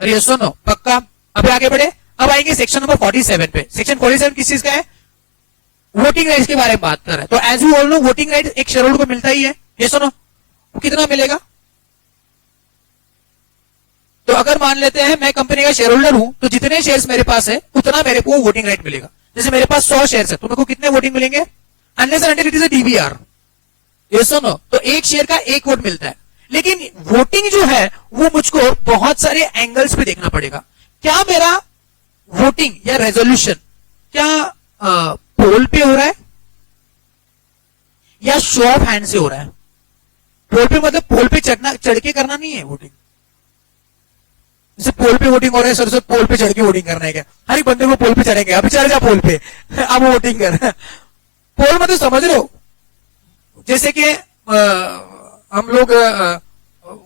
अरे ये सुनो पक्का। अभी आगे बढ़े, अब आएंगे सेक्शन नंबर 47 पे। सेक्शन 47 किस चीज का है? वोटिंग राइट्स के बारे में बात कर रहे हैं। तो as you all know voting right एक शेयर होल्डर को मिलता ही है, ये सुनो। कितना मिलेगा? तो अगर मान लेते हैं मैं कंपनी का शेयर होल्डर हूं, तो जितने शेयर्स मेरे पास है उतना मेरे को वोटिंग राइट मिलेगा। जैसे मेरे पास 100 शेयर्स है, तो मेरे को कितने वोटिंग मिलेंगे? Unless and until it is a DVR, ये सुनो, तो एक शेयर का एक वोट मिलता है। लेकिन वोटिंग जो है वो मुझको बहुत सारे एंगल्स पे देखना पड़ेगा। क्या मेरा वोटिंग या रेजोल्यूशन क्या पोल पे हो रहा है या शो ऑफ हैंड से हो रहा है? पोल पे मतलब पोल पे चढ़ के करना नहीं है वोटिंग। जैसे पोल पे वोटिंग हो रहा है, सर से पोल पे चढ़ के वोटिंग करना है क्या? हर एक बंदे को पोल पे चढ़ेंगे, अभी चढ़ जा पोल पे, अब वोटिंग कर। पोल मतलब समझ रहे हो? जैसे कि हम लोग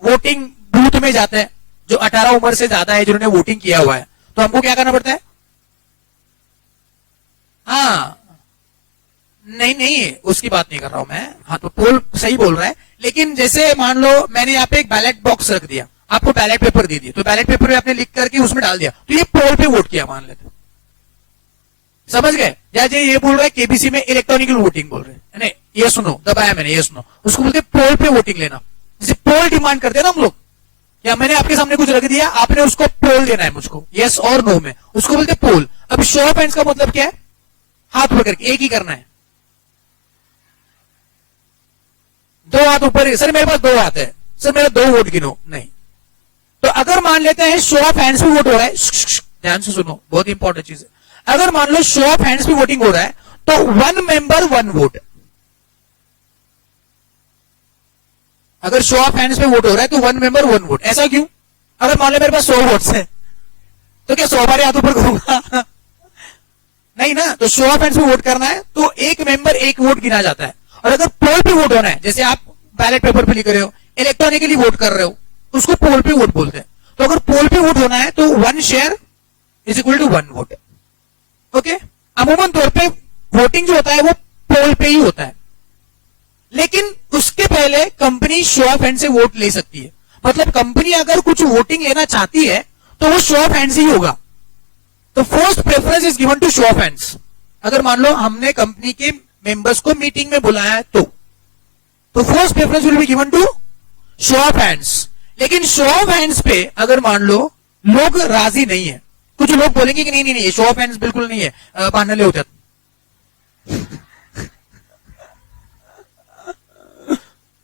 वोटिंग बूथ में जाते हैं, जो 18 उम्र से ज्यादा है, जिन्होंने वोटिंग किया हुआ है, तो हमको क्या करना पड़ता है? हाँ, नहीं नहीं, उसकी बात नहीं कर रहा हूं मैं। हाँ, तो पोल सही बोल रहा है। लेकिन जैसे मान लो मैंने यहाँ पे एक बैलेट बॉक्स रख दिया, आपको बैलेट पेपर दे दिया, तो बैलेट पेपर में आपने लिख करके उसमें डाल दिया, तो ये पोल पे वोट किया मान लेते, समझ गए? या ये बोल रहा है केबीसी में इलेक्ट्रॉनिकल वोटिंग बोल रहे हैं, नहीं ये सुनो, दबाया मैंने, ये सुनो, उसको बोलते पोल पे वोटिंग लेना। जैसे पोल डिमांड करते हैं ना हम लोग, या मैंने आपके सामने कुछ रख दिया, आपने उसको पोल देना है मुझको, यस और नो में, उसको बोलते पोल। अब शो ऑफ हैंड्स का मतलब क्या है? हाथ ऊपर करके एक ही करना है, दो हाथ ऊपर। सर मेरे पास 2 हाथ है, सर मेरा 2 वोट गिनो, नहीं। तो अगर मान लेते हैं शो ऑफ हैंड्स पे वोट हो रहा है, ध्यान से सुनो, बहुत इंपॉर्टेंट चीज है। अगर मान लो शो ऑफ हैंड्स पे वोटिंग हो रहा है, तो 1 मेंबर 1 वोट। अगर शो ऑफ हैंड्स पे वोट हो रहा है तो 1 मेंबर 1 वोट। ऐसा क्यों? अगर मान लो मेरे पास 100 वोट्स है, तो क्या 100 बार हाथ ऊपर करूंगा? नहीं ना। तो शो ऑफ हैंड्स पे वोट करना है तो 1 मेंबर 1 वोट गिना जाता है। और अगर पोल पे वोट होना है, जैसे आप बैलेट पेपर पे लिख रहे हो, इलेक्ट्रॉनिकली वोट कर रहे हो, उसको पोल पे वोट बोलते हैं। तो अगर पोल पे वोट होना है तो 1 share is equal to 1 vote. Okay, अमूमन तौर पे वोटिंग जो होता है वो पोल पे ही होता है, लेकिन उसके पहले कंपनी शो ऑफ हैंड से वोट ले सकती है। मतलब कंपनी अगर कुछ वोटिंग लेना चाहती है तो वो शो ऑफ हैंड्स ही होगा। तो first preference is given to show of hands. अगर मान लो हमने कंपनी के मेंबर्स को मीटिंग में बुलाया है, तो first preference will be given to show of hands. लेकिन शो ऑफ हैंड्स पे अगर मान लो लोग राजी नहीं है, कुछ लोग बोलेंगे कि नहीं नहीं नहीं, शो ऑफ हैंड्स बिल्कुल नहीं है, पानले हो जाते।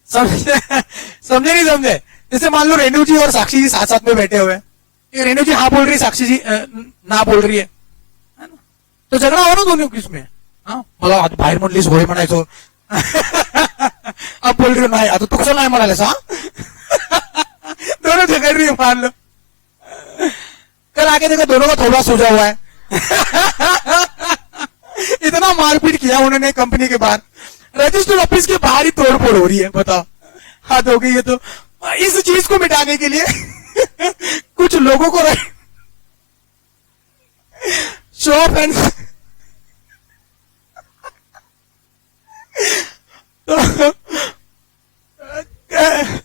समझे नहीं समझे? जैसे मान लो रेणु जी और साक्षी जी साथ साथ में बैठे हुए हैं, रेणु जी हाँ बोल रही है, साक्षी जी ना बोल रही है ना? तो झगडा हो ना दोनों किसमें? हाँ, मला आता बाहेर म्हणलीस होय म्हणायचो, अब बोल रही हो नाही, आता तू कसं नाही म्हणालेस? हा, दोनों झगड़ रही है मान लो। कल आके देखो दोनों का थोड़ा सूझा हुआ है। इतना मारपीट किया उन्होंने कंपनी के बाहर, रजिस्टर ऑफिस के बाहर ही तोड़फोड़ हो रही है, बताओ, हाथ हो गई है। तो इस चीज को मिटाने के लिए कुछ लोगों को show of hands,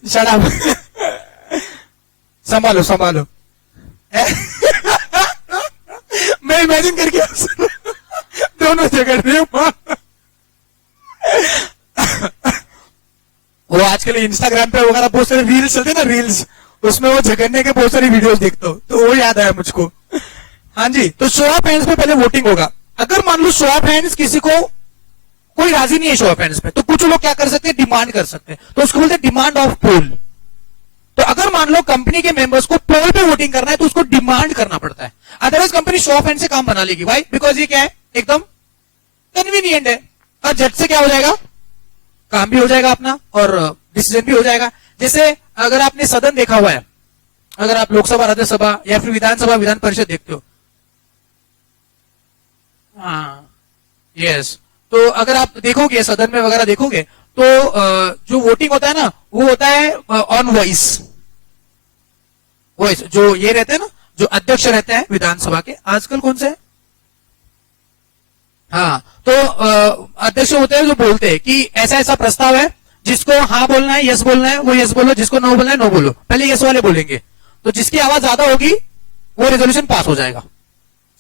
shut up, संभालो संभालो। मैं इमेजिन करके दोनों झगड़ रहे हो। वो आजकल इंस्टाग्राम पे वगैरह बहुत सारे रील्स चलते हैं ना, रील्स, उसमें वो झगड़ने के बहुत सारी वीडियोस देखता हूँ, तो वो याद आया मुझको। हाँ जी, तो शो ऑफ हैंड्स पे पहले वोटिंग होगा। अगर मान लो शो ऑफ हैंड्स किसी को कोई राजी नहीं है शो ऑफ हैंड्स पे, तो कुछ लोग क्या कर सकते हैं, डिमांड कर सकते हैं, तो उसको बोलते हैं डिमांड ऑफ पोल। तो अगर मान लो कंपनी के मेंबर्स को पोल पे वोटिंग करना है तो उसको डिमांड करना पड़ता है, otherwise company show off hand से काम बना लेगी। भाई बिकॉज ये क्या है, एकदम कन्वीनियंट है, और झट से क्या हो जाएगा, काम भी हो जाएगा अपना और डिसीजन भी हो जाएगा। जैसे अगर आपने सदन देखा हुआ है, अगर आप लोकसभा, राज्यसभा या फिर विधानसभा, विधान परिषद देखते हो, हाँ यस, तो अगर आप देखोगे सदन में वगैरह देखोगे, तो जो वोटिंग होता है ना, वो होता है ऑन वॉइस। वॉइस जो ये रहते हैं ना, जो अध्यक्ष रहते हैं विधानसभा के, आजकल कौन से है, हाँ, तो अध्यक्ष होते हैं जो बोलते हैं कि ऐसा ऐसा प्रस्ताव है, जिसको हाँ बोलना है, यस बोलना है, वो यस बोलो, जिसको नो बोलना है नो बोलो। पहले यस वाले बोलेंगे, तो जिसकी आवाज ज्यादा होगी वो रेजोल्यूशन पास हो जाएगा।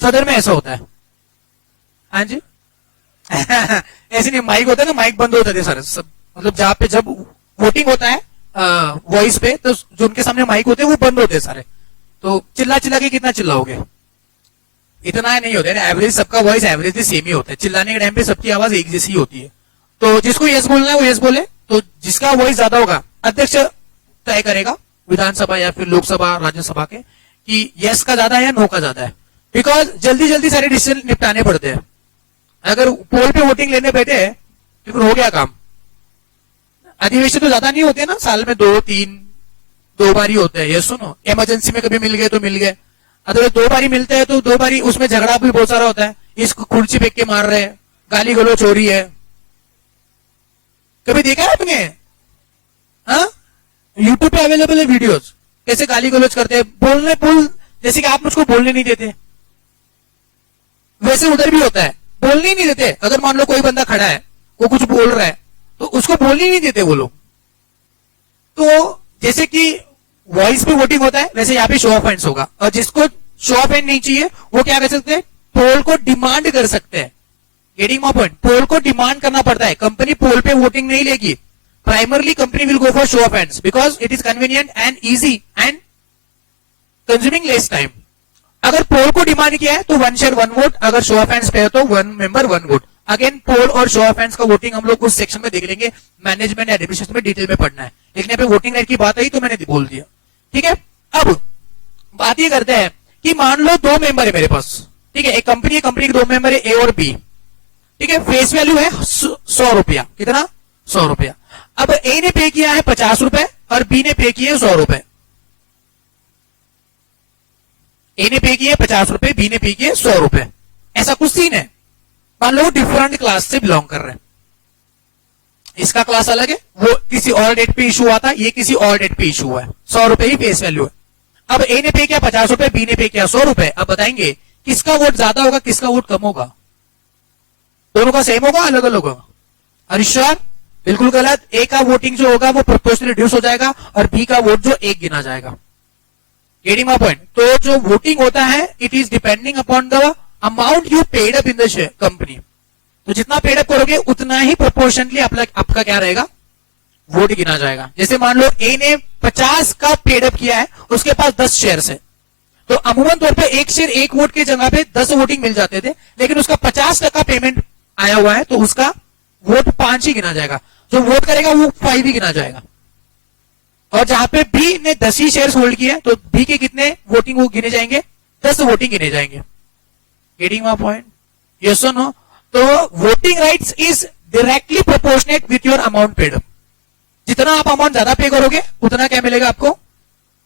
सदन में ऐसा होता है। हाँ जी ऐसे नहीं, माइक होता है ना, माइक बंद होता है सर सब, मतलब जहाँ पे जब वोटिंग होता है वॉइस पे, तो जो उनके सामने माइक होते हैं वो बंद होते हैं सारे। तो चिल्ला चिल्ला के कितना चिल्लाओगे, इतना नहीं होता है। एवरेज सबका वॉइस एवरेज सेम ही होता है, चिल्लाने के टाइम पे सबकी आवाज एक जैसी होती है। तो जिसको यस बोलना है वो यस बोले, तो जिसका वॉइस ज्यादा होगा अध्यक्ष तय करेगा विधानसभा या फिर लोकसभा राज्यसभा के कि यस का ज्यादा है या नो का ज्यादा है। बिकॉज जल्दी जल्दी सारे डिसीजन निपटाने पड़ते हैं। अगर पोल पे वोटिंग लेने बैठे तो फिर हो गया काम। अधिवेशन तो ज्यादा नहीं होते ना, साल में 2 बार ही होते हैं। ये सुनो, इमरजेंसी में कभी मिल गए तो मिल गए, अगर 2 बार ही मिलते हैं तो 2 बार ही, उसमें झगड़ा भी बहुत सारा होता है। इसको कुर्सी फेंक के मार रहे हैं, गाली गलौज हो रही है। कभी देखा है आपने? हाँ, यूट्यूब पे अवेलेबल है वीडियोस, कैसे गाली गलौज करते हैं। बोल जैसे कि आप मुझको बोलने नहीं देते, वैसे उधर भी होता है, बोलने ही नहीं देते। अगर मान लो कोई बंदा खड़ा है, वो कुछ बोल रहा है, तो उसको बोलने ही नहीं देते वो लोग। तो जैसे कि वॉइस पे वोटिंग होता है, वैसे यहाँ पे शो ऑफ हैंड्स होगा। और जिसको शो ऑफ हैंड नहीं चाहिए वो क्या कर सकते हैं, पोल को डिमांड कर सकते हैं। गेटिंग माय पॉइंट, पोल को डिमांड करना पड़ता है। कंपनी पोल पे वोटिंग नहीं लेगी। Primarily company will go for show of hands because it is convenient and easy and consuming less time. अगर पोल को डिमांड किया है तो 1 शेयर 1 वोट, अगर शो ऑफ हैंड्स पे है तो 1 मेंबर 1 वोट। अगेन पोल और शो ऑफ हैंड्स का वोटिंग हम लोग उस सेक्शन में देख लेंगे, मैनेजमेंट एडमिनिस्ट्रेशन में डिटेल में पढ़ना है। लेकिन यहाँ पे वोटिंग राइट की बात आई तो मैंने बोल दिया, ठीक है। अब बात ये करते हैं कि मान लो 2 मेंबर है मेरे पास, ठीक है। एक कंपनी है, कंपनी के 2 मेंबर है, ए और बी, ठीक है। फेस वैल्यू है 100 रुपया, कितना? 100 रुपया। अब ए ने पे किया है 50 रुपए और बी ने पे किए 100 रुपए। ए ने पे किए 50 रुपए, बी ने पे किए 100 रुपए। ऐसा कुछ सीन है। मान लो डिफरेंट क्लास से बिलोंग कर रहे हैं, इसका क्लास अलग है, वो किसी और डेट पे इशू हुआ था, ये किसी और डेट पे इशू हुआ है। 100 रुपए ही फेस वैल्यू है। अब ए ने पे किया 50 रुपए, बी ने पे किया 100 रुपए। अब बताएंगे किसका वोट ज्यादा होगा, किसका वोट कम होगा? दोनों का सेम होगा, अलग अलग होगा? हरीश्वर बिल्कुल गलत। ए का वोटिंग जो होगा वो प्रोपोर्शनली रिड्यूस हो जाएगा और बी का वोट जो 1 गिना जाएगा। Getting my point? तो जो वोटिंग होता है it is depending upon the amount you paid up in the company. तो जितना पेड अप करोगे उतना ही प्रोपोर्शनली आपका क्या रहेगा, वोट गिना जाएगा। जैसे मान लो ए ने 50 का पेड अप किया है, उसके पास 10 शेयर है, तो अमूमन तौर पे 1 शेयर 1 वोट की जगह पे 10 वोटिंग मिल जाते थे, लेकिन उसका 50% पेमेंट आया हुआ है तो उसका वोट 5 ही गिना जाएगा। जो वोट करेगा वो 5 ही गिना जाएगा। और जहां पे बी ने 10 ही शेयर होल्ड किए तो बी के कितने वोटिंग वो गिने जाएंगे, 10 वोटिंग गिने जाएंगे। Getting my point? Yes or no? तो voting rights is directly proportionate with your amount paid up. जितना आप अमाउंट ज्यादा पे करोगे उतना क्या मिलेगा आपको,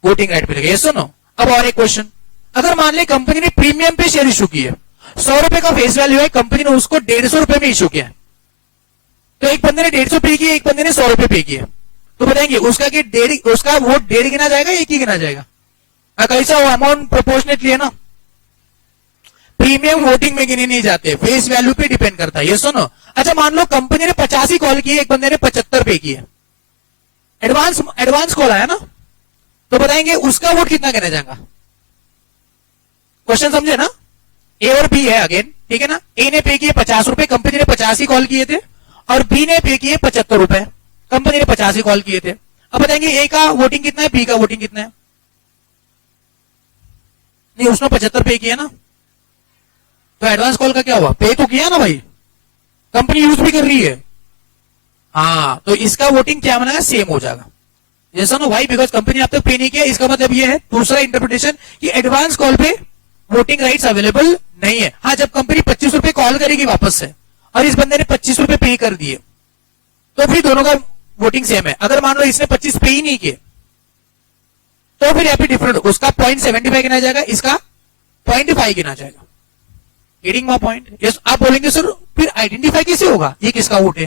वोटिंग राइट मिलेगा। Yes or no? अब और एक क्वेश्चन, अगर मान ले कंपनी ने प्रीमियम पे शेयर इशू किए, 100 रुपए का फेस वैल्यू है, कंपनी ने उसको 150 रुपए में इशू किया, तो एक बंदे ने 150 पे किया, एक बंदे ने 100 रुपए पे किए, तो बताएंगे उसका वोट 1.5 गिना जाएगा, 1 ही गिना जाएगा? कैसा वो अमाउंट प्रोपोर्शनेटली है ना। प्रीमियम वोटिंग में गिने नहीं जाते, फेस वैल्यू पे डिपेंड करता है। ये सुनो, अच्छा मान लो कंपनी ने 85 कॉल किए, एक बंदे ने 75 पे किए, एडवांस कॉल आया ना, तो बताएंगे उसका वोट कितना गिना जाएगा? क्वेश्चन समझे ना? ए और बी है अगेन, ठीक है ना। ए ने पे किए 50 रुपए, कंपनी ने 85 कॉल किए थे, और बी ने पे किए 75 रुपए, कंपनी ने 85 कॉल किए थे। अब बताएंगे ए का वोटिंग कितना है, बी का वोटिंग कितना है? नहीं, उसने 75 पे किया ना, तो एडवांस कॉल का क्या हुआ, पे तो किया ना भाई, कंपनी यूज भी कर रही है। हाँ, तो इसका वोटिंग क्या बनेगा, सेम हो जाएगा। जैसा ना भाई, बिकॉज कंपनी अब तक पे नहीं किया, इसका मतलब ये है दूसरा इंटरप्रिटेशन कि एडवांस कॉल पे वोटिंग राइट्स अवेलेबल नहीं है। हाँ, जब कंपनी 25 रुपए कॉल करेगी वापस से और इस बंदे ने 25 रुपए पे कर दिए, तो फिर दोनों का वोटिंग सेम है। अगर मान लो इसने 25 पे ही नहीं किए, तो फिर यहाँ पे डिफरेंट, उसका 0.75 गिना जाएगा, इसका 0.5 गिना जाएगा। Getting my point? यस। आप बोलेंगे सर फिर आइडेंटिफाई कैसे होगा ये किसका वोट है?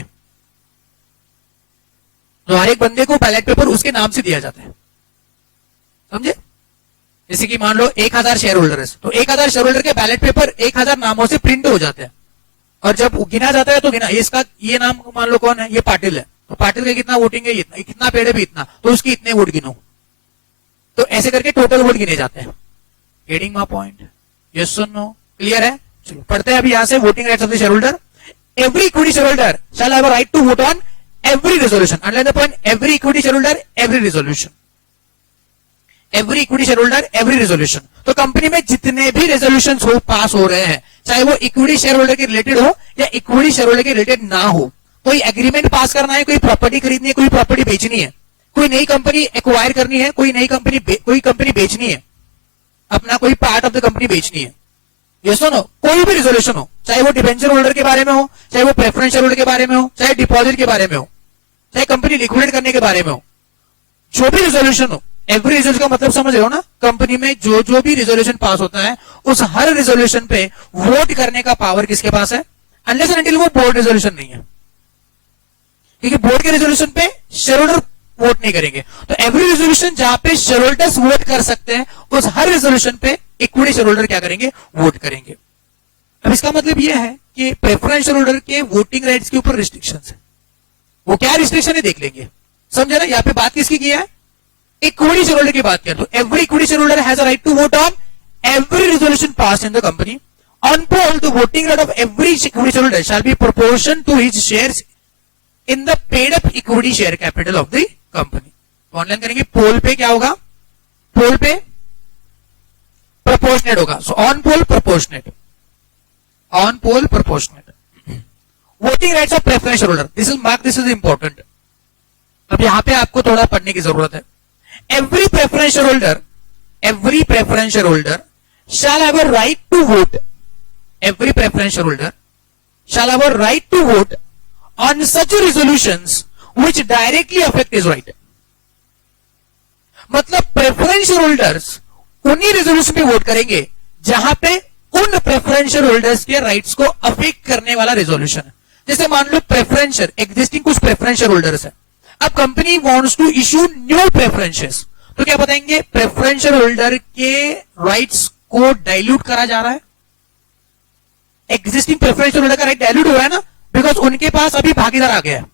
तो हर एक बंदे को बैलेट पेपर उसके नाम से दिया जाता है, समझे? जैसे कि मान लो 1000 शेयर होल्डर है, तो 1000 शेयर होल्डर के बैलेट पेपर 1000 नामों से प्रिंट हो जाते हैं, और जब गिना जाता है तो गिना, इसका ये नाम मान लो कौन है, ये पाटिल है, तो पाटिल का कितना वोटिंग है, इतना, कितना पेड़ है भी इतना, तो उसके इतने वोट गिनो, तो ऐसे करके टोटल वोट गिने जाते हैं। Getting my point? Yes or no? Clear है? चलो पढ़ते हैं अभी यहां से voting rights of the shareholder. Every equity shareholder shall have a right to vote on every resolution. Underline the point. Every equity shareholder, every resolution. Every equity shareholder, every resolution. तो company में जितने भी resolution हो पास हो रहे हैं, चाहे वो इक्विटी शेयर होल्डर के रिलेटेड हो या इक्विटी शेयर होल्डर के रिलेटेड ना हो, कोई एग्रीमेंट पास करना है, कोई प्रॉपर्टी खरीदनी है, कोई प्रॉपर्टी बेचनी है, कोई नई कंपनी एक्वायर करनी है, कोई कंपनी बेचनी है, अपना कोई पार्ट ऑफ द कंपनी बेचनी है, ये सुनो, कोई भी रिजोल्यूशन हो, चाहे वो डिबेंचर होल्डर के बारे में हो, चाहे वो प्रेफरेंस शेयर होल्डर के बारे में हो, चाहे डिपॉजिट के बारे में हो, चाहे कंपनी लिक्विडेट करने के बारे में हो, जो भी रिजोल्यूशन हो, एवरी रिजोल्यूशन का मतलब समझ रहे हो ना? कंपनी में जो भी रिजोल्यूशन पास होता है, उस हर रिजोल्यूशन पे वोट करने का पावर किसके पास है? अनलेस एंड अनटिल वो बोर्ड रिजोल्यूशन नहीं है, क्योंकि बोर्ड के रिजोल्यूशन पे शेयर होल्डर वोट नहीं करेंगे. तो एवरी रिजोल्यूशन जहां पे शेयर होल्डर्स वोट कर सकते हैं, उस हर रिजोल्यूशन पे इक्विटी शेयर होल्डर क्या करेंगे? वोट करेंगे. अब इसका मतलब यह है कि प्रेफरेंस शेयर होल्डर के वोटिंग राइट्स के ऊपर रिस्ट्रिक्शंस है. वो क्या रिस्ट्रिक्शन है देख लेंगे. समझे ना? यहां पे बात किसकी की है? इक्विटी शेयर होल्डर की बात किया. तो every equity shareholder has a right to vote on every resolution passed in the company. On poll the voting right of every equity shareholder shall be proportion to his shares in the paid up equity share capital of the company. Underline करेंगे. Poll पे क्या होगा? Poll पे proportionate होगा. So on poll proportionate. On poll proportionate. Voting rights of preference shareholder. This is important. अब यहां पे आपको थोड़ा पढ़ने की जरूरत है. Every preference shareholder shall have a right to vote. Every preference shareholder shall have a right to vote on such resolutions which directly affect his right. मतलब प्रेफरेंस शेयर होल्डर्स उन्हीं resolution पे vote करेंगे जहां पे उन preference share holders के rights को affect करने वाला रेजोल्यूशन है. जैसे मान लो प्रेफरेंस शेयर, एग्जिस्टिंग कुछ प्रेफरेंस शेयर होल्डर्स है. अब company wants to issue new preferences, तो क्या बताएंगे? प्रेफरेंस शेयर होल्डर के राइट्स को डाइल्यूट करा जा रहा है. एग्जिस्टिंग प्रेफरेंस शेयर होल्डर का राइट डाइल्यूट हो रहा है ना, बिकॉज उनके पास अभी भागीदार आ गया है.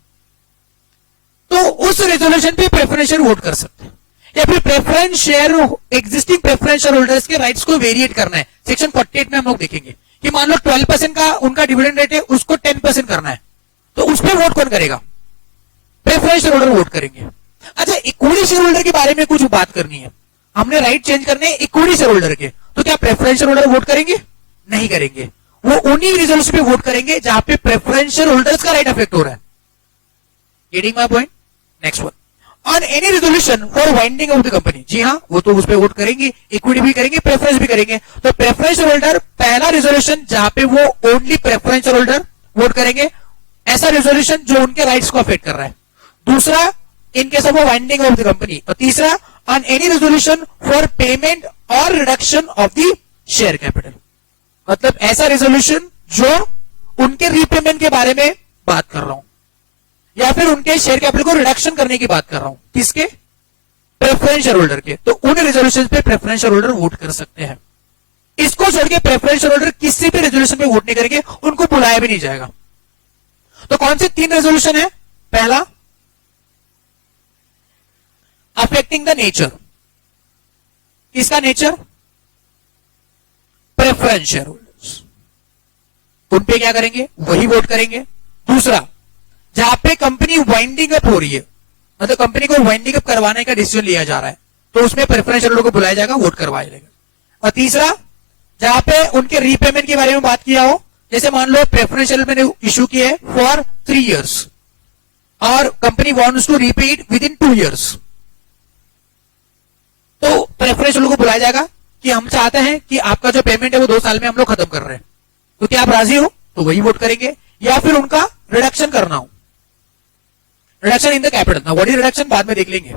तो उस रेजोल्यूशन पे प्रेफरेंस शेयर वोट कर सकते हैं. या फिर preference share, existing preference share holders के राइट्स को वेरिएट करना है. सेक्शन 48 में हम लोग देखेंगे कि मान लो 12% का उनका डिविडेंड रेट है, उसको 10% करना है, तो उस पर वोट कौन करेगा? प्रेफरेंस शेयर होल्डर वोट करेंगे. अच्छा, इक्विटी शेयर होल्डर के बारे में कुछ बात करनी है. हमने राइट चेंज करने इक्विटी शेयर होल्डर के, तो क्या प्रेफरेंस शेयर होल्डर वोट करेंगे? नहीं करेंगे. वो उन्हीं रिजोल्यूशन पे वोट करेंगे जहां पे प्रेफरेंस शेयर होल्डर्स का राइट अफेक्ट हो रहा है. Getting my point? Next one. On any resolution for winding of the company. जी हाँ, वो तो उस पर वोट करेंगे, इक्विटी भी करेंगे, प्रेफरेंस भी करेंगे. तो प्रेफरेंस शेयर होल्डर, पहला रेजोल्यूशन जहां पे वो only preference share holder vote करेंगे, ऐसा रेजोल्यूशन जो उनके राइट्स को अफेक्ट कर रहा है. दूसरा, in case of winding of the company. और तीसरा, on any resolution for payment और reduction of the share capital. मतलब ऐसा रेजोल्यूशन जो उनके रीपेमेंट के बारे में बात कर रहा हूं, या फिर उनके शेयर कैपिटल को रिडक्शन करने की बात कर रहा हूं. किसके? प्रेफरेंस शेयर होल्डर के. तो उन रेजोल्यूशन पे प्रेफरेंस शेयर होल्डर वोट कर सकते हैं. इसको छोड़ के प्रेफरेंस शेयर होल्डर किसी भी रेजोल्यूशन पे वोट नहीं करेंगे, उनको बुलाया भी नहीं जाएगा. तो कौन से 3 रेजोल्यूशन है? पहला, अफेक्टिंग द नेचर. किसका नेचर? Preference share holders. उन पे क्या करेंगे? वही वोट करेंगे. दूसरा, जहां पे कंपनी वाइंडिंग अप हो रही है, मतलब कंपनी को वाइंडिंग अप करवाने का डिसीजन लिया जा रहा है, तो उसमें प्रेफरेंस शेयर होल्डर को बुलाया जाएगा, वोट करवाया जाएगा. और तीसरा, जहां पे उनके रीपेमेंट के बारे में बात किया हो, जैसे मान लो प्रेफरेंस शेयर मैंने इशू किया है फॉर 3 years और company wants to repay it within 2 years, तो प्रेफरेंस शेयर होल्डर को बुलाया जाएगा कि हम चाहते हैं कि आपका जो पेमेंट है वो 2 साल में हम लोग खत्म कर रहे हैं, तो क्या आप राजी हो? तो वही वोट करेंगे. या फिर उनका रिडक्शन करना हो, रिडक्शन इन द कैपिटल. ना व्हाट इज रिडक्शन बाद में देख लेंगे.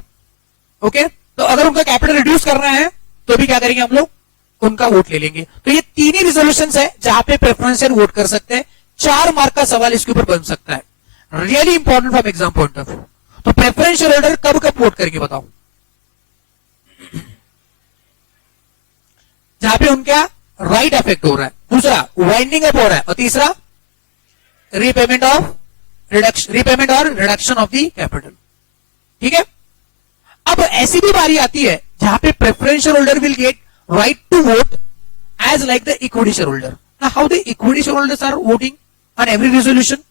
ओके, तो अगर उनका कैपिटल रिड्यूस करना है तो भी क्या करेंगे हम लोग? उनका वोट ले लेंगे. तो ये 3 ही रिजोल्यूशन है जहां पे प्रेफरेंस शेयर वोट कर सकते हैं. 4 मार्क का सवाल इसके ऊपर बन सकता है. Really important from exam point of view. तो प्रेफरेंस शेयर होल्डर कब कब वोट करेंगे बताओ? जहां पे उनका राइट अफेक्ट हो रहा है. दूसरा, वाइंडिंग अप हो रहा है. और तीसरा, रीपेमेंट और रिडक्शन ऑफ द कैपिटल. ठीक है. अब ऐसी भी बारी आती है जहां पे preference share holder will get right to vote as like the equity shareholder. Now how the equity shareholders are voting on every resolution?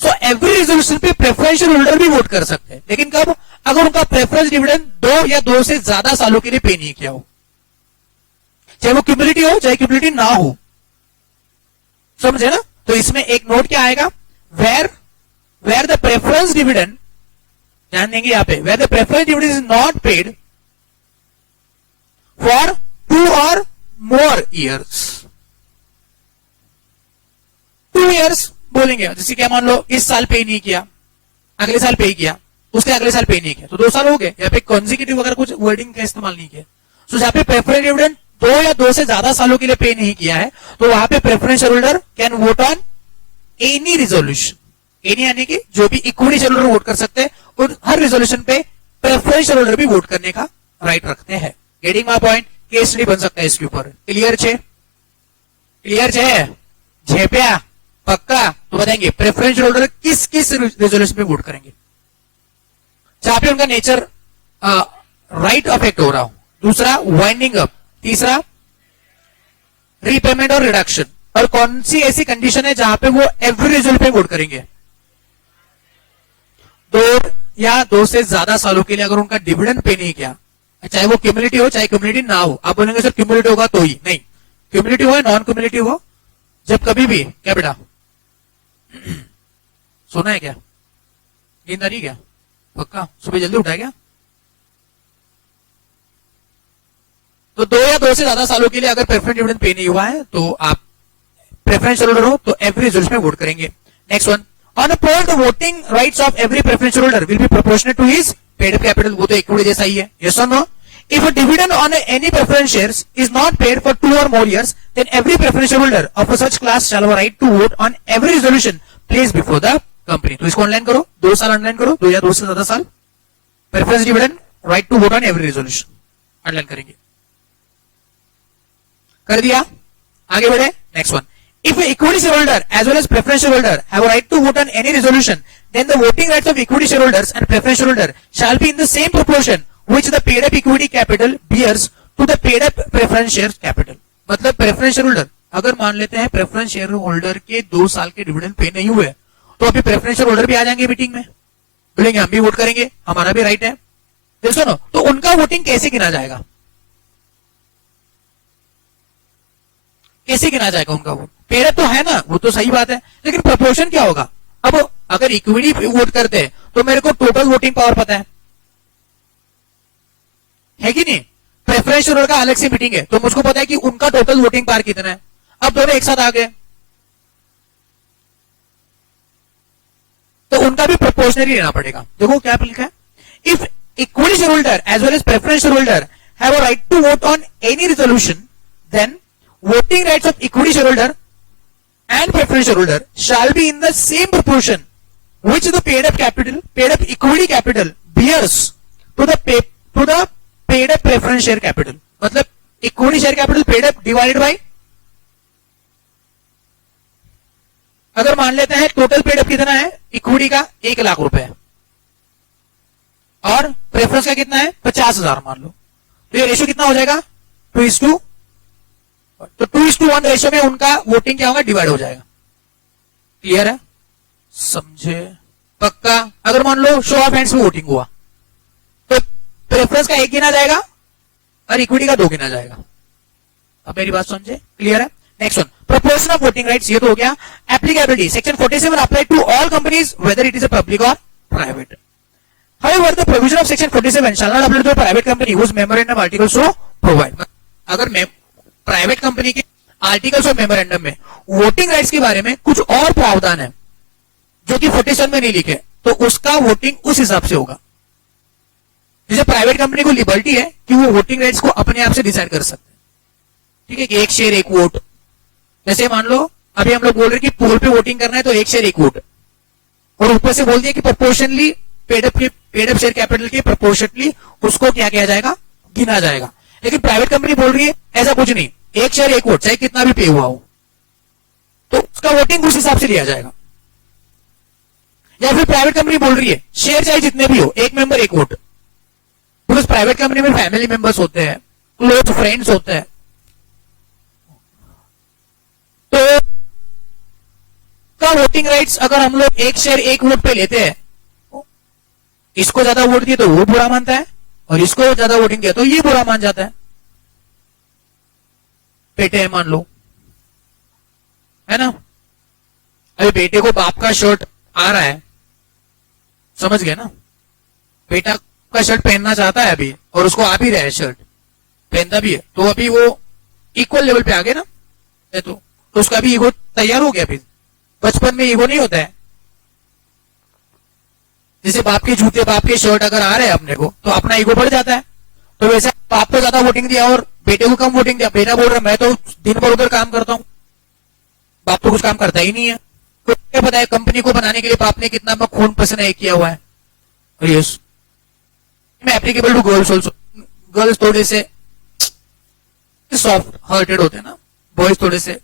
So every resolution पे प्रेफरेंशियल होल्डर भी वोट कर सकते हैं, लेकिन कब? अगर उनका प्रेफरेंस डिविडेंड 2 या 2 से ज्यादा सालों के लिए पे नहीं किया हो, चाहे वो क्यूमुलेटिव हो चाहे क्यूमुलेटिव ना हो, समझे ना? तो इसमें एक नोट क्या आएगा? वेयर द प्रेफरेंस डिविडेंड, ध्यान देंगे यहां पे, where the preference dividend is not paid for 2 or more years. 2 years बोलेंगे, जैसे क्या मान लो इस साल पे नहीं किया, अगले साल पे किया, उसके अगले साल पे नहीं किया, तो 2 साल हो गए. यहाँ पे कॉन्जिक्यूटिव वगैरह कुछ वर्डिंग का इस्तेमाल नहीं किया. तो जहां पे प्रेफरेंस डिविडेंड 2 या 2 से ज्यादा सालों के लिए पे नहीं किया है, तो वहां पे preference holder can vote on any resolution. Any यानी कि जो भी इक्विटी शेयर होल्डर वोट कर सकते हैं, और हर रिजोल्यूशन पे प्रेफरेंस शेयर होल्डर भी वोट करने का राइट रखते हैं. Getting my point? Case study बन सकता है इसके ऊपर. क्लियर छे? क्लियर छे? झेपिया पक्का? तो बताएंगे प्रेफरेंस होल्डर किस किस रेजोल्यूशन पे वोट करेंगे जहां पे उनका नेचर राइट अफेक्ट हो रहा हो. दूसरा वाइंडिंग अप. तीसरा रीपेमेंट और रिडक्शन. और कौन सी ऐसी कंडीशन है जहां पे वो एवरी रेजोल्यूशन पे वोट करेंगे? 2 या 2 से ज्यादा सालों के लिए अगर उनका डिविडेंड पे नहीं किया, चाहे वो क्यूमुलेटिव हो चाहे क्यूमुलेटिव ना हो. आप बोलेंगे सर क्यूमुलेटिव होगा तो ही नहीं, क्यूमुलेटिव हो नॉन क्यूमुलेटिव हो, जब कभी भी, क्या बेटा सोना है क्या? नींद आ रही क्या? पक्का सुबह जल्दी उठा क्या? तो 2 या 2 से ज्यादा सालों के लिए अगर प्रेफरेंस डिविडेंड पे नहीं हुआ है तो आप प्रेफरेंस होल्डर हो तो एवरी रेजोल्यूशन में वोट करेंगे. Next one, on a poll the voting rights of every preference holder will be proportional to his paid up capital. वो तो इक्विटी जैसा ही है. Yes or no? If a dividend on any preference shares is not paid for 2 or more years, then every preference holder of a such class shall have a right to vote on every resolution placed before the company. तो इसको online करो, 2 साल online करो, 2 या 2 से ज्यादा साल. Preference dividend right to vote on every resolution underline करेंगे. कर दिया? आगे बढ़े. Next one, if an equity shareholder as well as preference shareholder have a right to vote on any resolution, then the voting rights of equity shareholders and preference shareholder shall be in the same proportion which the paid up equity capital bears to the paid up preference share capital. मतलब preference share holder, अगर मान लेते हैं preference shareholder के 2 साल के dividend pay नहीं हुए, तो अभी प्रेफरेंस शेयर होल्डर भी आ जाएंगे मीटिंग में, बोलेंगे हम भी वोट करेंगे, हमारा भी राइट है. सुनो, तो उनका वोटिंग कैसे गिना जाएगा? कैसे गिना जाएगा उनका वोट? पेड अप तो है ना, वो तो सही बात है, लेकिन प्रोपोर्शन क्या होगा? अब अगर इक्विटी वोट करते हैं तो मेरे को टोटल वोटिंग पावर पता है कि नहीं? प्रेफरेंस शेयर का अलग से मीटिंग है तो मुझको पता है कि उनका टोटल वोटिंग पावर कितना है. अब दोनों एक साथ आ गए तो उनका भी प्रोपोर्शनली लेना पड़ेगा. देखो क्या लिखा है, if equity shareholder as well as preference shareholder have a right to vote on any resolution, then voting rights of equity shareholder and preference shareholder shall be in the same proportion which the paid up equity capital bears to the paid up preference share capital. मतलब equity share capital paid up divided by, अगर मान लेते हैं total paid up कितना है equity का 1 लाख रुपए और प्रेफरेंस का कितना है 50,000 मान लो, तो ये रेशियो कितना हो जाएगा? 2:2. तो 2:1 रेशियो में उनका वोटिंग क्या होगा? डिवाइड हो जाएगा. क्लियर है? समझे? पक्का? अगर मान लो शो ऑफ हैंड्स में वोटिंग हुआ तो प्रेफरेंस का 1 गिना जाएगा और इक्विटी का 2 गिना जाएगा. अब मेरी बात समझे? क्लियर है? Next one, proportion of voting rights. ये तो हो गया. Applicability section 47 apply to all companies whether it is a public or private. However, the provision of section 47 shall not apply to a private company whose memorandum articles so provide. अगर private company के articles of memorandum में voting rights के बारे में कुछ और प्रावधान है जो कि 47 में नहीं लिखे, तो उसका वोटिंग उस हिसाब से होगा. जैसे प्राइवेट कंपनी को लिबर्टी है कि वो वोटिंग राइट्स को अपने आप से डिसाइड कर सकते हैं. ठीक है कि 1 शेयर 1 वोट. जैसे मान लो अभी हम लोग बोल रहे हैं कि पोल पे वोटिंग करना है तो 1 शेयर 1 वोट, और ऊपर से बोल दिया कि proportionally paid up share capital के प्रोपोर्शनली उसको क्या किया जाएगा? गिना जाएगा. लेकिन प्राइवेट कंपनी बोल रही है ऐसा कुछ नहीं, 1 शेयर 1 वोट चाहे कितना भी पे हुआ हो तो उसका वोटिंग उस हिसाब से लिया जाएगा. या फिर प्राइवेट कंपनी बोल रही है शेयर चाहे जितने भी हो 1 member 1 vote, because private company में फैमिली मेंबर्स होते हैं क्लोज फ्रेंड्स होते हैं, तो का वोटिंग राइट्स अगर हम लोग एक शेयर एक वोट पे लेते हैं, इसको ज्यादा वोट दिए तो वो बुरा मानता है और इसको ज्यादा वोटिंग दिया तो ये बुरा मान जाता है। बेटे है मान लो, है ना, अभी बेटे को बाप का शर्ट आ रहा है, समझ गए ना, बेटा का शर्ट पहनना चाहता है अभी और उसको आ भी रहा है, शर्ट पहनता भी है, तो अभी वो इक्वल लेवल पे आ गए ना, तो उसका भी ईगो तैयार हो गया। अभी बचपन में ईगो नहीं होता है, जैसे बाप के जूते बाप के शर्ट अगर आ रहे हैं अपने को तो अपना ईगो बढ़ जाता है। तो वैसे बाप को ज्यादा वोटिंग दिया और बेटे को कम वोटिंग दिया, बेटा बोल रहा है मैं तो दिन भर उधर काम करता हूं, बाप तो कुछ काम करता ही नहीं है। तो क्या पता है कंपनी को बनाने के लिए बाप ने कितना खून पसीना किया हुआ है। यस, मैं applicable to girls also, girls थोड़े से सॉफ्ट हार्टेड होते हैं ना, बॉयज थोड़े से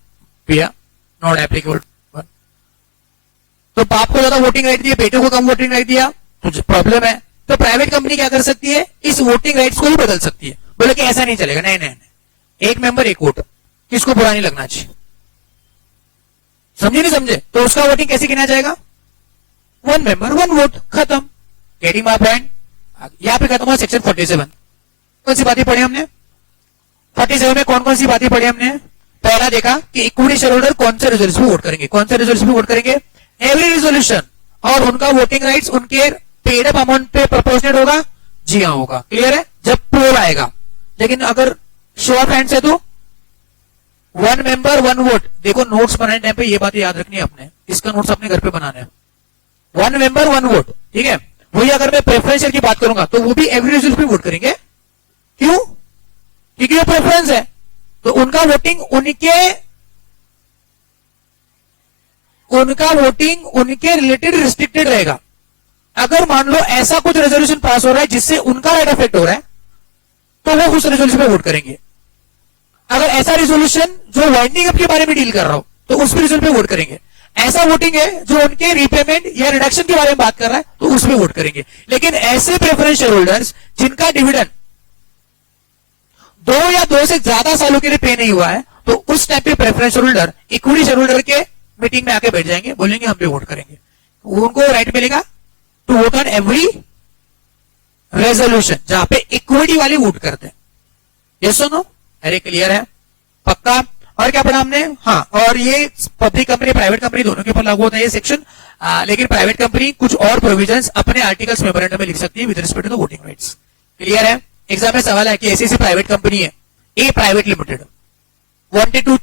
पिया, नॉट एप्लीकेबल। तो बाप को ज्यादा वोटिंग राइट दिया, बेटे को कम वोटिंग राइट दिया, तो प्रॉब्लम है। तो प्राइवेट कंपनी क्या कर सकती है, इस वोटिंग राइट्स को ही बदल सकती है, बोले कि ऐसा नहीं चलेगा, नहीं नहीं नहीं, एक मेंबर एक वोट, किसको बुरा नहीं लगना चाहिए, समझे नहीं समझे। तो उसका वोटिंग कैसे गिना जाएगा, वन मेंबर वन वोट, खत्म। Getting my point. यहां पे खत्म हुआ सेक्शन 47। कौन सी बातें पढ़ी हमने 47 में, कौन कौन सी बातें पढ़ी हमने। पहला देखा कि इक्विटी शेयर होल्डर कौन से रेजोल्यूशन में वोट करेंगे, कौन से रेजोल्यूशन में वोट करेंगे, एवरी रेजोल्यूशन, और उनका वोटिंग राइट्स उनके पेड अप अमाउंट पे प्रोपोर्शनेट होगा, जी हाँ होगा, क्लियर है, जब पोल आएगा। लेकिन अगर शो ऑफ हैंड्स है तो वन मेंबर वन वोट। देखो नोट्स बनाने टाइम पे ये बात याद रखनी है आपने, इसका नोट्स अपने घर पे बनाना है, वन मेंबर वन वोट, ठीक है। वही अगर मैं प्रेफरेंशियल की बात करूंगा तो वो भी एवरी रेजोल्यूशन पे वोट करेंगे, क्यों, क्योंकि वो प्रेफरेंस है, तो उनका वोटिंग उनके रिलेटेड रिस्ट्रिक्टेड रहेगा। अगर मान लो ऐसा कुछ रेजोल्यूशन पास हो रहा है जिससे उनका राइट अफेक्ट हो रहा है तो वो उस रेजोल्यूशन पे वोट करेंगे। अगर ऐसा रेजोल्यूशन जो वाइंडिंग अप के बारे में डील कर रहा हो तो उस रेजोल्यूशन पे वोट करेंगे। ऐसा वोटिंग है जो उनके रीपेमेंट या रिडक्शन के बारे में बात कर रहा है तो उसमें वोट करेंगे। लेकिन ऐसे प्रेफरेंस शेयर होल्डर्स जिनका डिविडेंड 2 या 2 से ज्यादा सालों के लिए पे नहीं हुआ है, तो उस टाइप के preference share holder equity shareholder के मीटिंग में आके बैठ जाएंगे, बोलेंगे हम पे वोट करेंगे, उनको राइट मिलेगा to vote on every resolution जहां पे इक्विटी वाले वोट करते हैं। यस और नो, अरे क्लियर है, पक्का। और क्या पढ़ा हमने, हाँ, और ये पब्लिक कंपनी प्राइवेट कंपनी दोनों के ऊपर लागू होता है ये सेक्शन, लेकिन प्राइवेट कंपनी कुछ और प्रोविजंस अपने आर्टिकल्स मेमोरेंडम में लिख सकती है with respect to the voting rights. Clear है। एग्जाम में सवाल है कि ऐसी प्राइवेट कंपनी है a private limited wanted to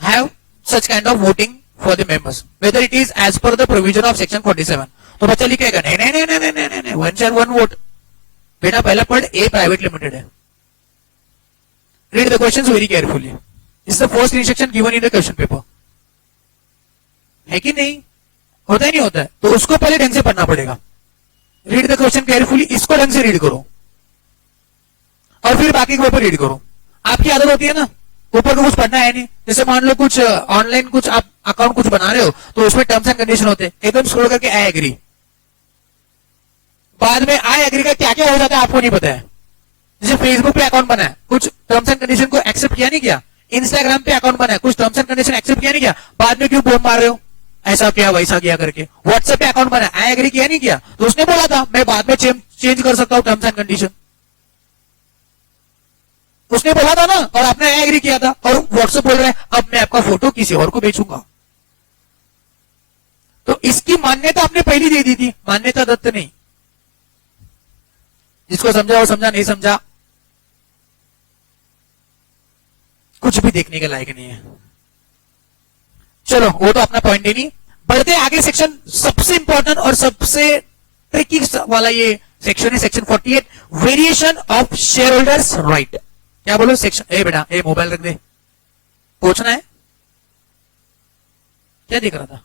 have such kind of voting for the members whether it is as per the provision of section 47, तो बच्चा लिखेगा नहीं नहीं नहीं नहीं नहीं नहीं, वन शेयर वन वोट। बेटा पहला पढ़, ए प्राइवेट लिमिटेड है, read the questions very carefully, is the first instruction given in the question paper, है कि नहीं, होता ही नहीं होता है, तो उसको पहले ढंग से पढ़ना पड़ेगा। रीड द क्वेश्चन केयरफुली, इसको ढंग से रीड करो और फिर बाकी के ऊपर रीड करो। आपकी आदत होती है ना ऊपर को कुछ पढ़ना है नहीं, जैसे मान लो कुछ ऑनलाइन कुछ आप अकाउंट कुछ बना रहे हो तो उसमें टर्म्स एंड कंडीशन होते हैं, एकदम स्क्रॉल करके आई एग्री, बाद में आई एग्री का क्या क्या हो जाता है आपको नहीं पता है। जैसे फेसबुक पे अकाउंट बना है, कुछ टर्म्स एंड कंडीशन को एक्सेप्ट किया नहीं किया, इंस्टाग्राम पे अकाउंट बना है, कुछ टर्म्स एंड कंडीशन एक्सेप्ट किया नहीं किया, बाद में क्यों बोम मार रहे हो, ऐसा किया वैसा किया करके। व्हाट्सएप पे अकाउंट बना है, आई एग्री किया नहीं किया, तो उसने बोला था मैं बाद में चेंज कर सकता हूं टर्म्स एंड कंडीशन, उसने बोला था ना, और आपने एग्री किया था, और व्हाट्सएप बोल रहा है अब मैं आपका फोटो किसी और को बेचूंगा, तो इसकी मान्यता आपने पहले दे दी थी, मान्यता दत्त नहीं। जिसको समझा वो समझा, नहीं समझा कुछ भी देखने के लायक नहीं है। चलो वो तो अपना पॉइंट ही नहीं, बढ़ते आगे सेक्शन सबसे इंपॉर्टेंट और सबसे ट्रिकी वाला ये सेक्शन है, section 48, variation of share holders right. क्या बोलो सेक्शन, ए बेटा ए मोबाइल रख दे, पूछना है क्या देख रहा था,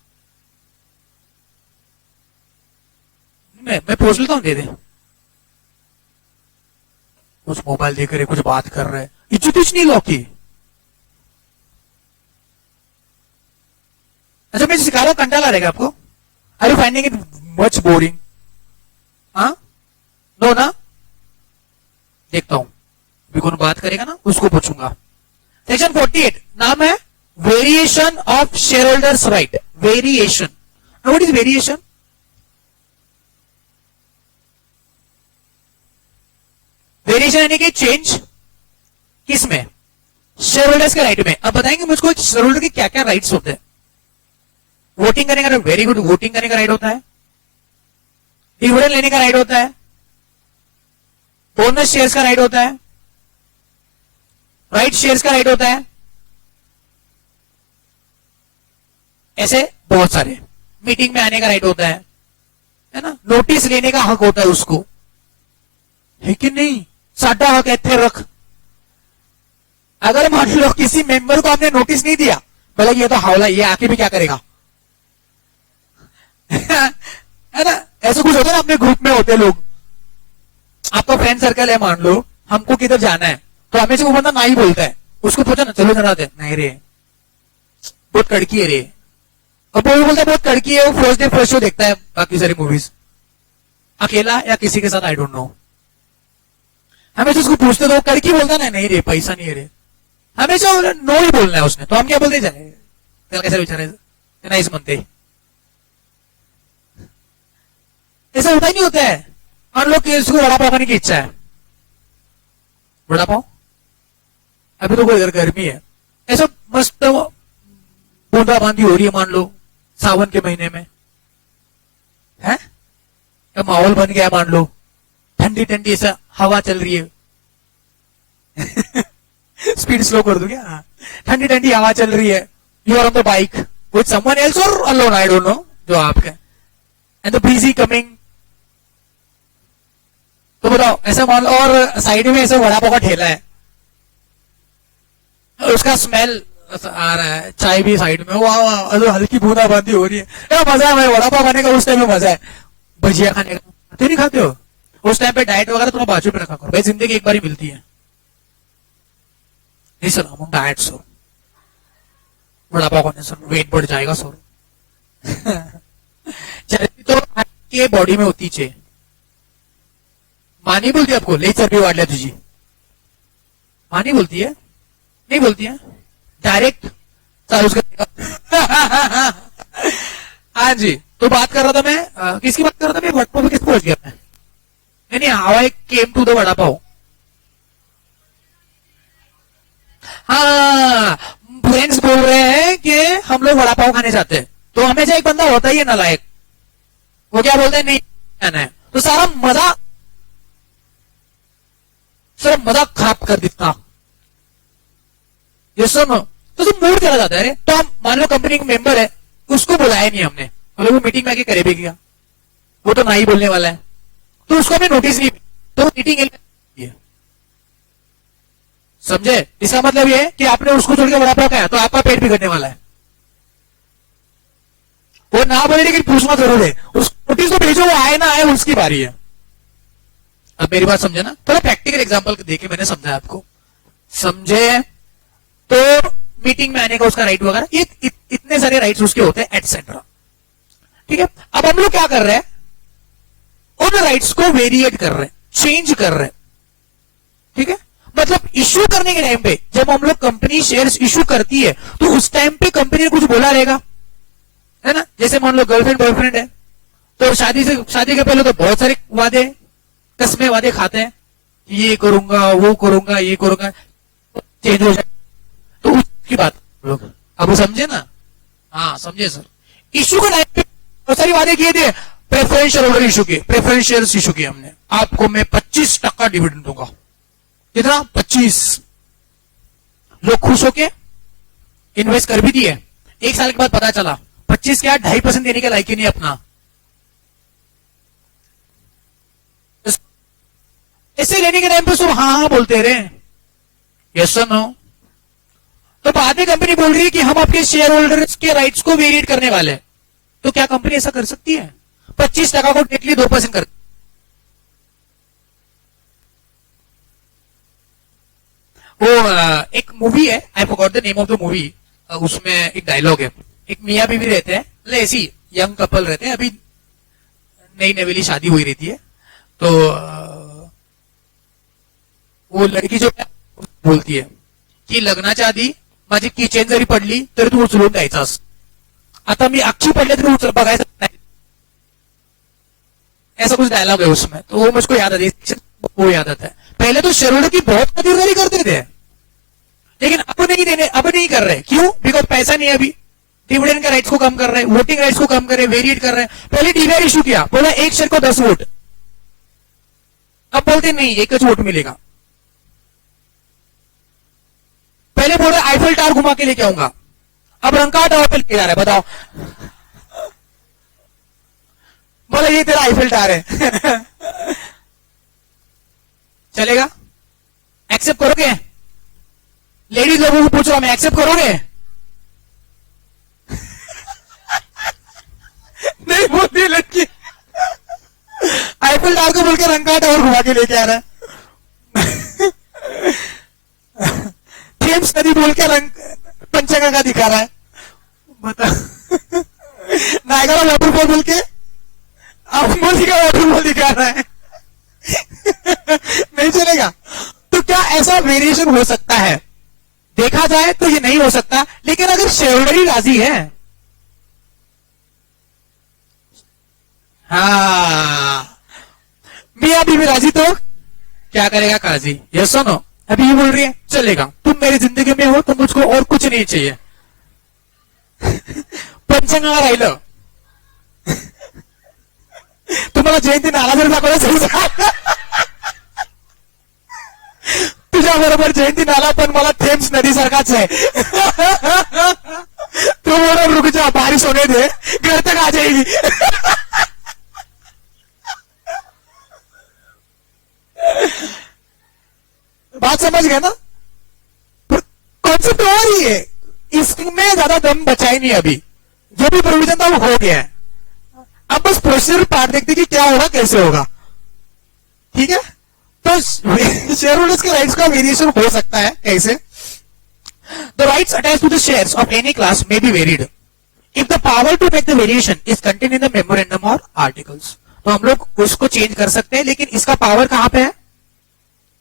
मैं पूछ लेता हूं, दे दे, कुछ मोबाइल देख रहे कुछ बात कर रहे, इज्जत नहीं लॉ की। अच्छा मैं सिखा रहा हूं, कंटाला रहेगा आपको, are you finding it much boring, हाँ नो ना, देखता हूं अभी कौन बात करेगा ना उसको पूछूंगा। सेक्शन 48 नाम है variation of share holders right. Variation, what is variation? Variation यानी कि चेंज किसमें? शेयर होल्डर्स के राइट में। अब बताएंगे मुझको शेयर होल्डर के क्या क्या राइट्स होते हैं? वोटिंग करने का, वेरी गुड, वोटिंग करने का राइट होता है, डिविडेंड लेने का राइट होता है, बोनस शेयर्स का राइट होता है, राइट शेयर्स का राइट होता है, ऐसे बहुत सारे। मीटिंग में आने का राइट होता है ना, नोटिस लेने का हक होता है उसको, है कि नहीं? साडा हक है थे रख। अगर मान लो किसी मेंबर को आपने नोटिस नहीं दिया, बोला ये तो हावला, ये आके भी क्या करेगा है ना, ऐसा कुछ होता है ना, अपने ग्रुप में होते लोग, आपका फ्रेंड सर्कल है, मान लो हमको किधर जाना है, तो हमें से वो बंदा नहीं बोलता है, उसको पूछा ना चलो जरा दे, नहीं रे बहुत कड़की है रे, अब वो बोलता है बहुत कड़की है, वो फर्स्ट डे फर्स्ट शो देखता है बाकी सारी मूवीज अकेला या किसी के साथ, आई डोंट नो। हमेशा उसको पूछते तो कड़की बोलता ना, नहीं रे पैसा नहीं है रे, हमेशा नो ही बोलना है उसने, तो हम क्या बोलते जाए कैसे विचारे नहीं समझते, ऐसा होता ही नहीं होता है। और लोग उसको वड़ा पाव खाने की इच्छा है, वड़ा पाव, अभी तो कोई गर्मी है, ऐसा मस्त बूंदाबांदी हो रही है, मान लो सावन के महीने में है, या माहौल बन गया, मान लो ठंडी ठंडी ऐसा हवा चल रही है स्पीड स्लो कर दूं क्या? ठंडी ठंडी हवा चल रही है, you are on the bike with someone else or alone, I don't know, जो आपका, एंड द ब्रीजी कमिंग, तो बताओ ऐसा मान लो, और साइड में ऐसा वड़ा पाव का ठेला है, उसका स्मेल आ रहा है, चाय भी साइड में, वाह वाह हल्की बूंदाबांदी हो रही है, मजा है वड़ा पाव खाने का, उस टाइम में मजा है, भजिया खाने का, तो नहीं खाते हो उस टाइम पे, डाइट वगैरह तुम्हें बाजू पे रखा करो भाई, जिंदगी एक बार ही मिलती है, नहीं सर हम डाइट सो बड़ा पाव खाने सर वेट बढ़ जाएगा सर चर्बी तो के बॉडी में होती है, माँ नहीं बोलती आपको ले चर्बी वाढल्या तुझी, माँ नहीं बोलती है, नहीं बोलती है, डायरेक्ट चालू कर हाँ जी। तो बात कर रहा था मैं, किसकी बात कर रहा था मैं, वड़ा पाव किस पहुंच गया मैं, नहीं how I came to the vada pav. हाँ, फ्रेंड्स बोल रहे हैं कि हम लोग वड़ा पाव खाने जाते हैं, तो हमेशा एक बंदा होता ही है नालायक, वो क्या बोलते हैं नहीं खाना है, तो सारा मजा खराब कर देता, ये सुनो, तो मूड चला जाता है। तो हम मान लो कंपनी का मेंबर है, उसको बुलाया नहीं हमने, मतलब वो मीटिंग में आके करे भी क्या, वो तो ना ही बोलने वाला है, तो उसको हमें नोटिस नहीं, तो मीटिंग समझे, इसका मतलब ये है कि आपने उसको छोड़ के वड़ा पाव खाया तो आपका पेट बिगड़ने वाला है, वो ना बोले लेकिन पूछना जरूर है, उस नोटिस को भेजो, वो आए ना आए उसकी बारी है। अब मेरी बात समझे ना, थोड़ा प्रैक्टिकल एग्जांपल देके मैंने समझा आपको, समझे? तो मीटिंग में आने का उसका राइट वगैरह, ये इतने सारे राइट्स उसके होते हैं एटसेट्रा, ठीक है। अब हम लोग क्या कर रहे हैं, उन राइट्स को वेरिएट कर रहे हैं, चेंज कर रहे हैं, ठीक है। मतलब इश्यू करने के टाइम पे जब हम लोग कंपनी शेयर्स इश्यू करती है, तो उस टाइम पे कंपनी ने कुछ बोला रहेगा, है ना, जैसे मान लो गर्लफ्रेंड बॉयफ्रेंड है, तो शादी के पहले तो बहुत सारे वादे कसमें वादे खाते हैं, ये करूंगा वो करूंगा ये करूंगा, चेंज हो जाए, तो उसकी बात लोग अब समझे ना, हाँ समझे सर। इश्यू के टाइम पे बहुत सारी वादे किए थे, प्रेफरेंस शेयर होल्डर इशू किए, प्रेफरेंस शेयर्स इशू किए हमने, आपको मैं 25% डिविडेंड दूंगा, कितना 25, लोग खुश होके इन्वेस्ट कर भी दिए, एक साल के बाद पता चला 25 क्या 2.5% देने के लायक ही नहीं अपना, ऐसे लेने के टाइम पे सब हाँ हाँ बोलते रहे, यस नो, तो बाद में कंपनी बोल रही है कि हम आपके शेयर होल्डर्स के राइट्स को वेरिएट करने वाले हैं, तो क्या कंपनी ऐसा कर सकती है? 25% को डायरेक्टली 2% कर, वो एक मूवी है, I forgot the name of the movie, उसमें एक डायलॉग है, एक मियां बीवी रहते हैं, मतलब ऐसी यंग कपल रहते हैं, अभी नई नवेली शादी हुई रहती है, तो वो लड़की जो बोलती है की लग्नाच्या आधी माझी किचेन जरी पडली तरी तू उचलून द्यायचास. आता मी अक्षी पडले तरी उचल बघायचं नाही. ऐसा कुछ डायलॉग है उसमें, तो वो मुझको याद आता है, वो याद आता है. पहले तो शेयरहोल्डर की बहुत खातिरदारी करते थे, लेकिन अब नहीं देने, अब नहीं कर रहे. क्यों? बिकॉज पैसा नहीं है. अभी डिविडेंड के राइट्स को कम कर रहे हैं, वोटिंग राइट्स को कम कर रहे हैं, वेरिएट कर रहे हैं. पहले डीवीआर इशू किया, बोला एक शेयर को 10 वोट. अब बोलते नहीं, एक ज वोट मिलेगा. पहले बोल रहे आईफिल टावर घुमा के लेके आऊंगा, अब रंका टावर पे लेके जा रहा है. बताओ, बोला ये तेरा आईफिल टावर है. चलेगा? एक्सेप्ट करोगे? लेडीज लोगों को पूछ रहा मैं, एक्सेप्ट करोगे? नहीं बोलती लड़की. आईफिल टावर को बोल के रंका टावर घुमा के लेके आ रहा है. थेम्स नदी बोल के रंग पंचगंगा दिखा रहा है. बता. नायगरा वाटरफॉल बोल के अम्बोली का वाटरफॉल दिखा रहा है. नहीं चलेगा. तो क्या ऐसा वेरिएशन हो सकता है? देखा जाए तो ये नहीं हो सकता, लेकिन अगर शेयरहोल्डर ही राजी है, हाँ मियां बीवी राजी तो क्या करेगा काजी. ये सुनो, अभी ये बोल रही है चलेगा, तुम मेरी जिंदगी में हो तो मुझको और कुछ नहीं चाहिए. पंचगंगा राहिलं, तुम्हाला जयंती नाला जर दाखवला तुझ्या बरोबर जयंती नाला पण मला थेम्स नदी सारखाच आहे. तो बोला रुक जा, बारिश होने दे, घर तक आ जाएगी. बात समझ गए ना? कॉन्सेप्ट और ही है, इसमें ज्यादा दम बचा ही नहीं. अभी जो भी प्रोविजन था वो हो गया है. अब बस प्रोसीजर पार्ट देखते कि क्या होगा, कैसे होगा. ठीक है? तो शेयर होल्डर्स के राइट्स का वेरिएशन हो सकता है. कैसे? The rights attach to the shares of any class may be varied if the power to make the variation is contain in the memorandum or articles. तो हम लोग उसको चेंज कर सकते हैं, लेकिन इसका पावर कहां पे है?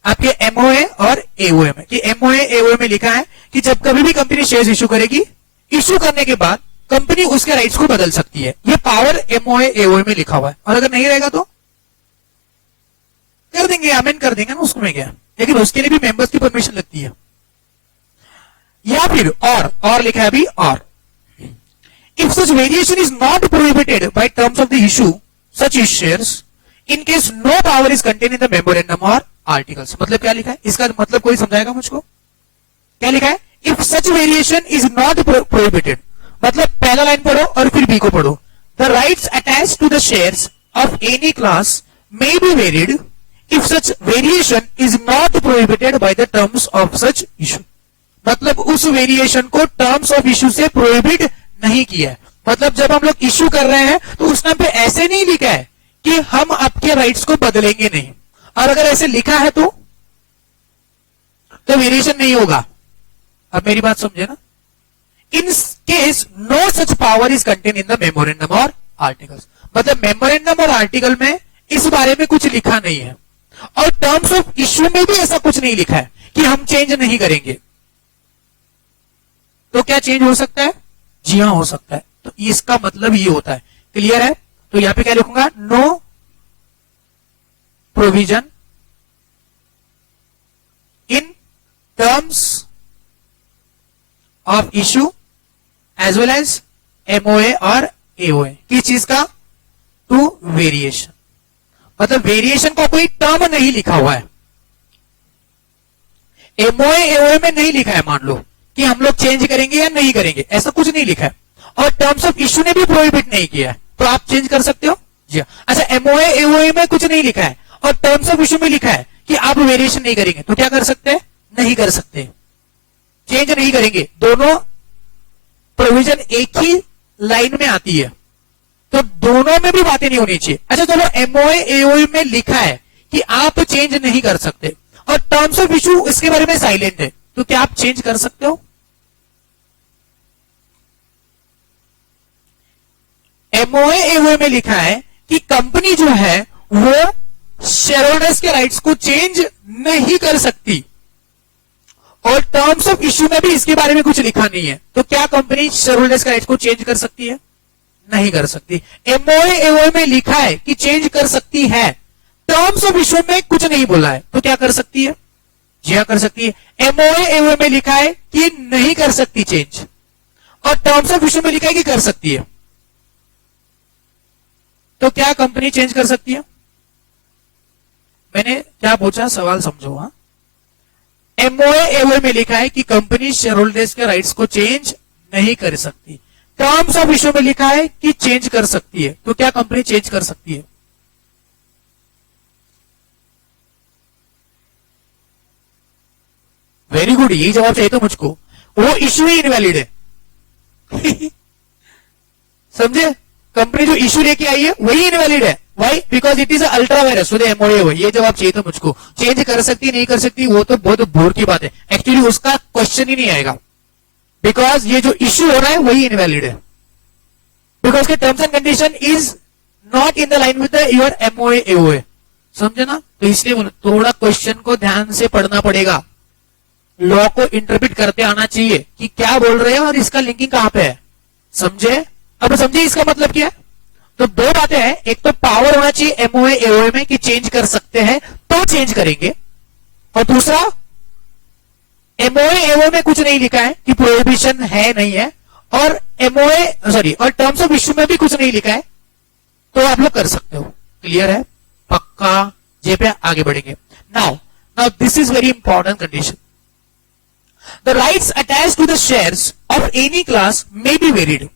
आपके एमओए और एओए में. कि एमओए एओए में लिखा है कि जब कभी भी कंपनी शेयर्स इशू करेगी, इशू करने के बाद कंपनी उसके राइट्स को बदल सकती है. ये पावर एमओए एओए में लिखा हुआ है. और अगर नहीं रहेगा तो कर देंगे, अमेंड कर देंगे ना, उसमें क्या. लेकिन उसके लिए भी मेंबर्स की परमिशन लगती है. या फिर और लिखा है अभी, और if such variation is not prohibited by terms of the issue such is shares in case no power is contain in the memorandum or articles. मतलब क्या लिखा है? इसका मतलब कोई समझाएगा मुझको? क्या लिखा है? If such variation is not prohibited, मतलब पहला लाइन पढ़ो और फिर बी को पढ़ो. The rights attach to the shares of any class may be varied if such variation is not prohibited by the terms of such issue. मतलब उस variation को टर्म्स ऑफ इशू से प्रोहिबिट नहीं किया है. मतलब जब हम लोग इशू कर रहे हैं तो उस टाइम पे ऐसे नहीं लिखा है कि हम आपके राइट्स को बदलेंगे नहीं. और अगर ऐसे लिखा है तो वेरिएशन नहीं होगा. अब मेरी बात समझे ना? In case no such power is contain in the memorandum or articles. मतलब मेमोरेंडम और आर्टिकल में इस बारे में कुछ लिखा नहीं है, और टर्म्स ऑफ इश्यू में भी ऐसा कुछ नहीं लिखा है कि हम चेंज नहीं करेंगे. तो क्या चेंज हो सकता है? जी हां, हो सकता है. तो इसका मतलब ये होता है. क्लियर है? तो यहां पे क्या लिखूंगा? No provision in terms of issue as well as MOA or AOA. किस चीज का? To variation. मतलब वेरिएशन का कोई टर्म नहीं लिखा हुआ है. एमओए एओए में नहीं लिखा है मान लो कि हम लोग चेंज करेंगे या नहीं करेंगे, ऐसा कुछ नहीं लिखा है. और टर्म्स ऑफ इशू ने भी प्रोहिबिट नहीं किया है, तो आप चेंज कर सकते हो. जी अच्छा, एमओए एओए में कुछ नहीं लिखा है और टर्म्स ऑफ इशू में लिखा है कि आप वेरिएशन नहीं करेंगे, तो क्या कर सकते हैं? नहीं कर सकते, चेंज नहीं करेंगे. दोनों प्रोविजन एक ही लाइन में आती है, तो दोनों में भी बातें नहीं होनी चाहिए. अच्छा चलो, एमओए एओए में लिखा है कि आप चेंज नहीं कर सकते और टर्म्स ऑफ इशू इसके बारे में साइलेंट है, तो क्या आप चेंज कर सकते हो? एमओए एओए में लिखा है कि कंपनी जो है वो शेयर होल्डर्स के राइट्स को चेंज नहीं कर सकती, और टर्म्स ऑफ इश्यू में भी इसके बारे में कुछ लिखा नहीं है। तो क्या कंपनी शेयर होल्डर्स के राइट्स को चेंज कर सकती है? नहीं कर सकती। एमओए एओए में लिखा है कि चेंज कर सकती है, टर्म्स ऑफ इश्यू में कुछ नहीं बोला है, तो क्या कर सकती है? जी हाँ, कर सकती है। एमओए एओए में लिखा है कि नहीं कर सकती चेंज, और टर्म्स ऑफ इश्यू में लिखा है कि कर सकती है। तो क्या कंपनी चेंज कर सकती है? मैंने क्या पूछा, सवाल समझो। हाँ, एमओए एओए में लिखा है कि कंपनी शेयर होल्डर्स के राइट्स को चेंज नहीं कर सकती, टर्म्स ऑफ इश्यू में लिखा है कि चेंज कर सकती है। तो क्या कंपनी चेंज कर सकती है? वेरी गुड, यही जवाब चाहिए तो मुझको। वो इश्यू ही इनवैलिड है। समझे? कंपनी जो इश्यू लेके आई है वही इनवैलिड है। Why? Because it is ultra vires, so the MOA. ये जवाब चाहिए तो मुझको। चेंज कर सकती नहीं कर सकती वो तो बहुत बोर की बात है, एक्चुअली उसका क्वेश्चन ही नहीं आएगा, बिकॉज ये जो इश्यू हो रहा है वही इनवैलिड है, बिकॉज के terms and condition is not in the line with your MOA AOA. समझे ना? तो इसलिए थोड़ा क्वेश्चन को ध्यान से पढ़ना पड़ेगा, लॉ को इंटरप्रिट करते आना चाहिए कि क्या बोल रहे हैं और इसका लिंकिंग कहां पे है। समझे? अब समझिए इसका मतलब क्या है। तो दो बातें हैं, एक तो पावर होना चाहिए एमओए एओए में कि चेंज कर सकते हैं तो चेंज करेंगे, और दूसरा एमओए एओए में कुछ नहीं लिखा है कि प्रोहिबिशन है नहीं है, और एमओए सॉरी और टर्म्स ऑफ इश्यू में भी कुछ नहीं लिखा है, तो आप लोग कर सकते हो। क्लियर है? पक्का? जे पे आगे बढ़ेंगे। Now this is very important condition. The rights attached to the shares of any class may be varied.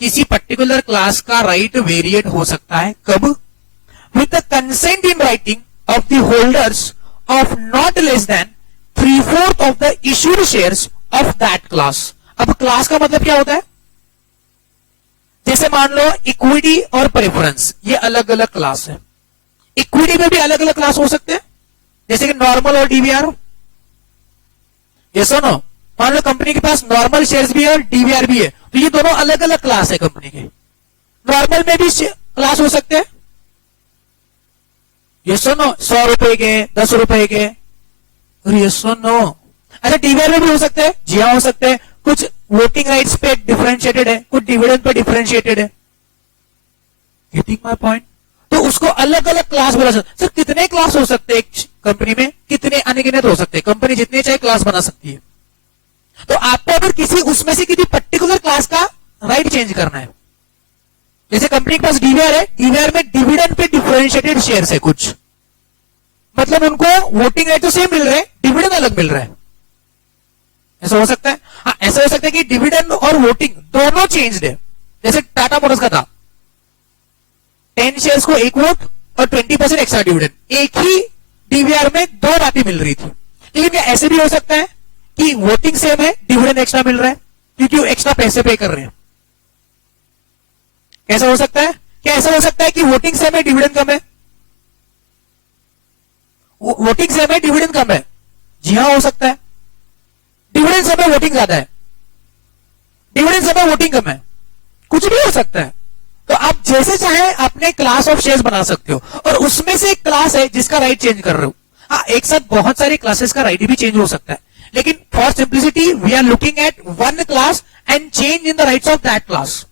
किसी पर्टिकुलर क्लास का राइट वेरिएट हो सकता है। कब? With the consent in writing of the holders of not less than 3/4 of the issued shares of that class. अब class का मतलब क्या होता है? जैसे मान लो इक्विटी और प्रेफरेंस, ये अलग अलग क्लास है। इक्विटी में भी अलग अलग क्लास हो सकते हैं, जैसे कि नॉर्मल और डीवीआर। ये सुनो, मान लो कंपनी के पास नॉर्मल शेयर्स भी है और डीवीआर भी है, तो ये दोनों अलग अलग क्लास है कंपनी के। नॉर्मल में भी क्लास हो सकते हैं, ये सुनो, 100 रुपए के, 10 रुपए के, और ये सुनो। अच्छा, डीवीआर में भी हो सकते हैं? जी हाँ, हो सकते हैं। कुछ वोटिंग राइट्स पे डिफरेंशिएटेड है, कुछ डिविडेंड पे डिफरेंशिएटेड है। Getting my point? तो उसको अलग अलग क्लास बोला जाता है। सर कितने क्लास हो सकते हैं एक कंपनी में? कितने अनगिनत हो सकते हैं, कंपनी जितने चाहे क्लास बना सकती है। तो आपको अगर किसी उसमें से किसी पर्टिकुलर क्लास का राइट चेंज करना है, जैसे कंपनी के पास डीवीआर है, डीवीआर में डिविडेंड पे डिफरेंशिएटेड शेयर्स है कुछ, मतलब उनको वोटिंग राइट तो सेम मिल रहे हैं, डिविडेंड अलग मिल रहा है। ऐसा हो सकता है? हाँ, ऐसा हो सकता है कि डिविडेंड और वोटिंग दोनों चेंज्ड है। जैसे टाटा मोटर्स का था, 10 शेयर्स को 1 वोट और 20% एक्स्ट्रा डिविडेंड, एक ही डीवीआर में 2 बातें मिल रही थी। लेकिन क्या ऐसे भी हो सकता है कि वोटिंग सेम है, डिविडेंड एक्स्ट्रा मिल रहा है, क्योंकि वो एक्स्ट्रा पैसे पे कर रहे हैं। कैसा हो सकता है? क्या ऐसा हो सकता है कि वोटिंग सेम है, डिविडेंड कम है? वोटिंग सेम है, डिविडेंड कम है? जी हाँ, हो सकता है। डिविडेंड सेम है, वोटिंग ज्यादा है, डिविडेंड सेम है, वोटिंग कम है, कुछ भी हो सकता है। तो आप जैसे चाहे अपने क्लास ऑफ शेयर्स बना सकते हो, और उसमें से एक क्लास है जिसका राइट चेंज कर रहे हो। हाँ, एक साथ बहुत सारे क्लासेस का राइट भी चेंज हो सकता है, लेकिन for simplicity we are looking at one class and change in the rights of that class.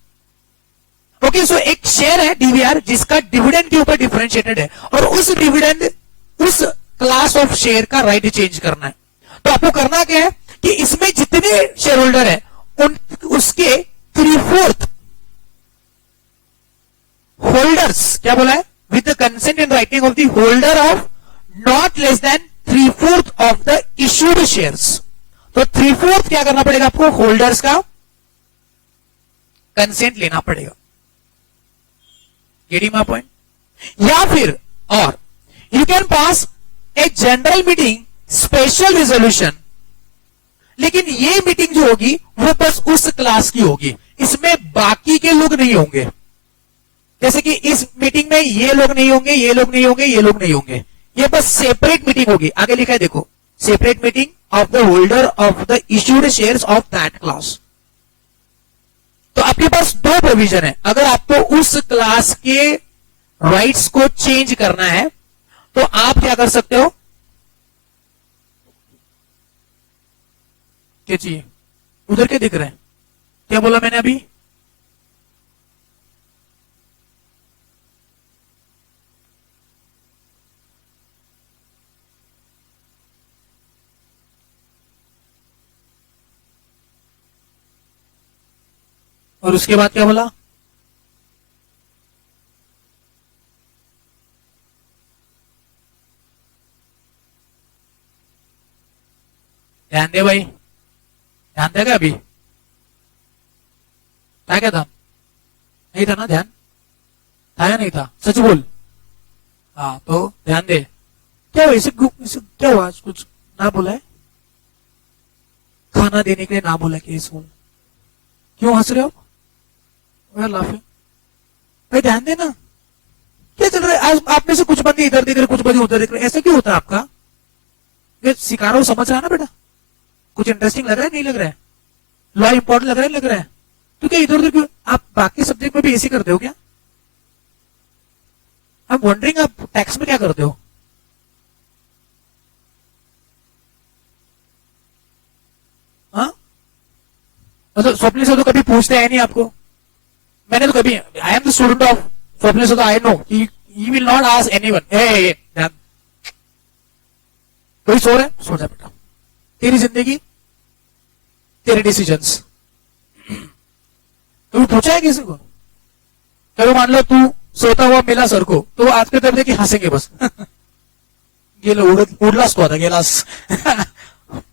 Okay, so एक शेयर है डीवीआर जिसका डिविडेंड के ऊपर डिफरेंशिएटेड है, और उस डिविडेंड उस क्लास ऑफ शेयर का राइट चेंज करना है। तो आपको करना क्या है कि इसमें जितने शेयर होल्डर है उसके 3/4 होल्डर्स, क्या बोला है? With the consent in writing of the holder of not less than 3/4 of the issued shares. तो 3/4 क्या करना पड़ेगा आपको? होल्डर्स का कंसेंट लेना पड़ेगा। Getting my point? या फिर और you can pass a general meeting special resolution, लेकिन ये मीटिंग जो होगी वो बस उस क्लास की होगी, इसमें बाकी के लोग नहीं होंगे। जैसे कि इस मीटिंग में ये लोग नहीं होंगे, ये लोग नहीं होंगे, ये लोग नहीं होंगे, ये बस सेपरेट मीटिंग होगी। आगे लिखा है देखो, separate meeting of the holder of the issued shares of that class. तो आपके पास 2 प्रोविजन है। अगर आपको उस क्लास के राइट्स को चेंज करना है तो आप क्या कर सकते हो, क्या चाहिए, उधर क्या दिख रहा है, क्या बोला मैंने अभी, और उसके बाद क्या बोला, ध्यान दे भाई, ध्यान देगा अभी, क्या था, नहीं था ना ध्यान, था या नहीं था, सच बोल, हाँ तो ध्यान दे, क्या हुआ इसे क्या हुआ आज, कुछ ना बोला है, खाना देने के लिए ना बोला कि इसको, क्यों हंस रहे हो, लाफिंग, भाई ध्यान देना, क्या चल रहा है आज, आप में से कुछ बंदे इधर दिख रहे, कुछ बंदे उधर दिख रहे, ऐसा क्यों होता है आपका, ये सिखा रहा हूं, समझ रहा है ना बेटा, कुछ इंटरेस्टिंग लग रहा है नहीं लग रहा है, लॉ इंपॉर्टेंट लग रहा है लग रहा है, तो क्या इधर उधर क्यों, आप बाकी सब्जेक्ट में भी ऐसे करते हो क्या, आप वंडरिंग आप टैक्स में क्या करते हो, हाँ, मतलब स्वप्निल से तो कभी पूछते हैं नहीं आपको, मैंने तो कभी, I am the student of Swapnil से, तो I know he will not ask anyone, कोई सो रहा है, सो जा बेटा, तेरी जिंदगी तेरे डिसीजंस, कभी पूछा है किसी को, कभी मान लो तू सोता हुआ मिला सर को, तो आज के तरफ देखिए हंसेंगे बस गेलो उड़लास तो आता गेलास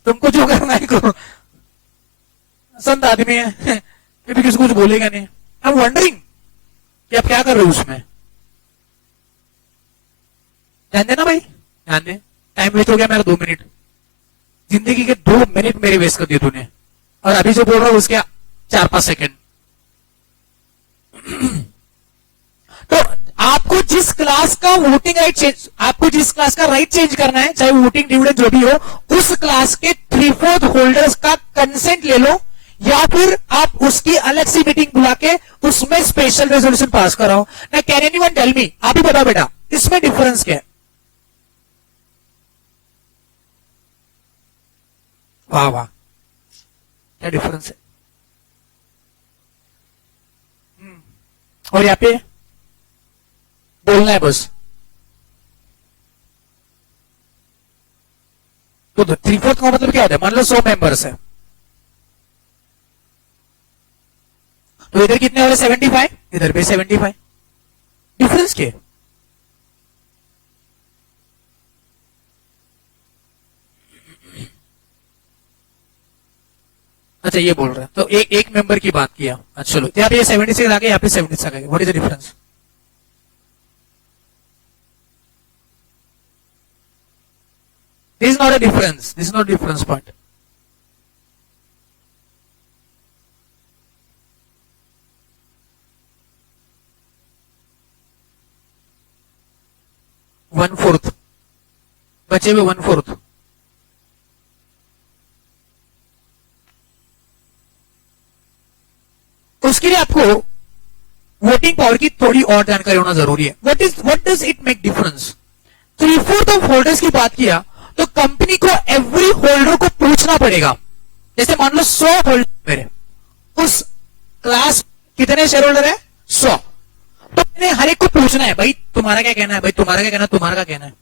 तुमको जो करना है करो, संत आदमी है कभी किसी को कुछ बोलेगा नहीं, आई एम वंडरिंग कि आप क्या कर रहे हो उसमें, ध्यान देना भाई, ध्यान दे, टाइम वेस्ट हो गया मेरा 2 मिनट, जिंदगी के 2 मिनट मेरे वेस्ट कर दिए तूने, और अभी जो बोल रहा हूं उसके 4-5 सेकंड तो आपको जिस क्लास का वोटिंग राइट चेंज, आपको जिस क्लास का राइट चेंज करना है, चाहे वोटिंग डिविडेंड जो भी हो, उस क्लास के 3/4 होल्डर्स का कंसेंट ले लो, या फिर आप उसकी अलग सी मीटिंग बुला के उसमें स्पेशल रेजोल्यूशन पास कराओ ना, कैन एनीवन टेल मी, आप ही बताओ बेटा इसमें डिफरेंस क्या है, वाह वाह, क्या डिफरेंस है, और यहाँ पे बोलना है बस, तो 3/4 का मतलब क्या होता है, मान लो 100 मेंबर्स है, तो इधर कितने वाले 75, इधर भी 75, डिफरेंस क्या है, अच्छा ये बोल रहा है, तो एक मेंबर की बात किया, अच्छा चलो, यहाँ पे 76 आ गया, यहाँ पे 76 आ गया, what is the difference, this is not a difference, this is not difference point, one fourth बचे हुए 1/4, उसके लिए आपको वोटिंग पावर की थोड़ी और जानकारी होना जरूरी है, what does it make difference, 3/4 of holders की बात किया, तो कंपनी को एवरी होल्डर को पूछना पड़ेगा, जैसे मान लो 100 होल्डर मेरे, उस क्लास कितने शेयर होल्डर है 100, तो मैंने हर एक को पूछना है, भाई तुम्हारा क्या कहना है, भाई तुम्हारा क्या कहना है, तुम्हारा क्या कहना है,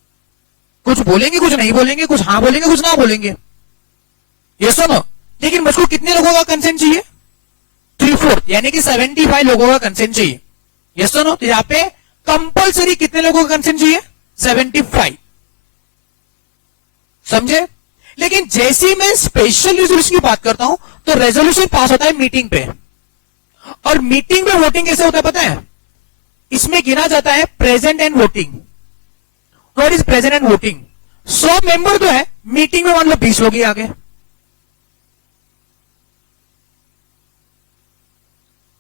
कुछ बोलेंगे कुछ नहीं बोलेंगे, कुछ हाँ बोलेंगे कुछ ना बोलेंगे, ये सुनो, लेकिन मुझको कितने लोगों का कंसेंट चाहिए, 3/4 यानी कि 75 लोगों का कंसेंट चाहिए, ये सुनो, तो यहाँ पे कंपल्सरी कितने लोगों का कंसेंट चाहिए, 75, समझे, लेकिन जैसे ही मैं स्पेशल रेजोल्यूशन की बात करता हूं, तो रेजोल्यूशन पास होता है मीटिंग पे, और मीटिंग में वोटिंग कैसे होता है पता है, इसमें गिना जाता है present and voting, what is present and voting, 100 member तो है, मीटिंग में मान लो 20 लोग ही आ गए,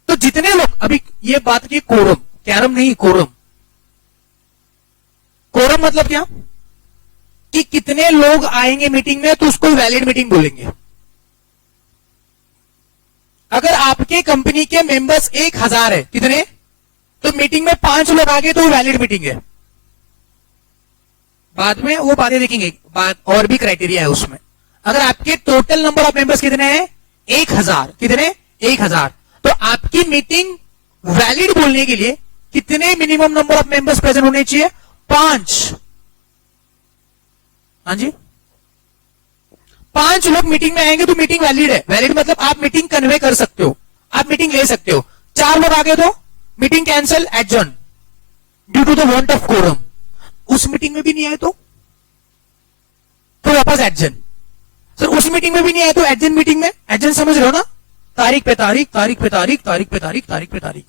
तो जितने लोग, अभी ये बात की कोरम, कैरम नहीं कोरम, कोरम मतलब क्या, कि कितने लोग आएंगे मीटिंग में, तो उसको वैलिड मीटिंग बोलेंगे, अगर आपके कंपनी के मेंबर्स 1000 है, कितने, तो मीटिंग में 5 लोग आ गए तो वैलिड मीटिंग है, बाद में वो बातें देखेंगे, और भी क्राइटेरिया है उसमें। अगर आपके टोटल नंबर ऑफ मेंबर्स कितने हैं 1000, कितने 1000, तो आपकी मीटिंग वैलिड बोलने के लिए कितने minimum number of members present होने चाहिए 5। हाँ जी, 5 लोग मीटिंग में आएंगे तो मीटिंग वैलिड है। वैलिड मतलब आप मीटिंग कन्वे कर सकते हो, आप मीटिंग ले सकते हो। 4 लोग आ गए तो meeting cancel, adjourn due to the want of quorum. उस मीटिंग में भी नहीं आए तो वापस एडजर्न। सर उस मीटिंग में भी नहीं आए तो एडजर्न मीटिंग में, एडजर्न समझ रहे हो ना, तारीख पे तारीख, तारीख पे तारीख, तारीख पे तारीख, तारीख पे तारीख,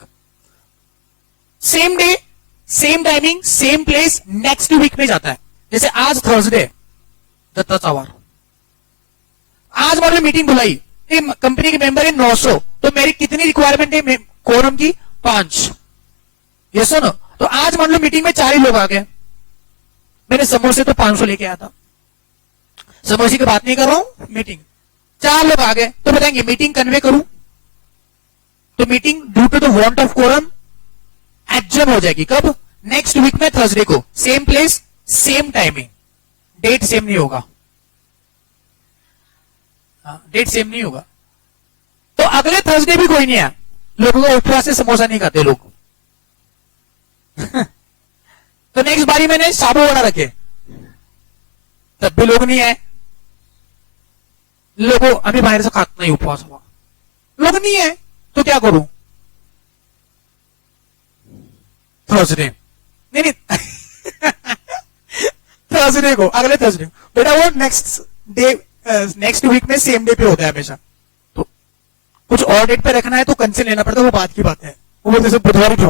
same day, same timing, same place, next week में जाता है। जैसे आज थर्सडे, दत्ता चवार, आज मान लो मीटिंग बुलाई, कंपनी के मेंबर है 900, तो मेरी कितनी रिक्वायरमेंट है कोरम की 5। ये सुनो, तो आज मान लो मीटिंग में 4 ही लोग आ गए, मैंने समोसे तो 500 लेके आया था, समोसे की बात नहीं कर रहा हूं, मीटिंग 4 लोग आ गए तो बताएंगे मीटिंग कन्वे करूं, तो meeting due to the want of quorum adjourn हो जाएगी। कब? नेक्स्ट वीक में थर्सडे को, same place, same timing, date same नहीं होगा, डेट सेम नहीं होगा। तो अगले थर्सडे भी कोई नहीं आया, लोगों को उपवास से समोसा नहीं खाते लोग तो नेक्स्ट बारी मैंने साबू वड़ा रखे, तब भी लोग नहीं आए, लोगों अभी बाहर से खाता नहीं उपवास हुआ, लोग नहीं आए तो क्या करूं? थर्सडे नहीं नहीं थर्सडे को, अगले थर्सडे बेटा, वो नेक्स्ट डे, नेक्स्ट वीक में सेम डे पे होता है हमेशा, तो कुछ और डेट पे रखना है तो कंसेंट लेना पड़ता है, वो बात की बात है। वो बोलते बुधवार की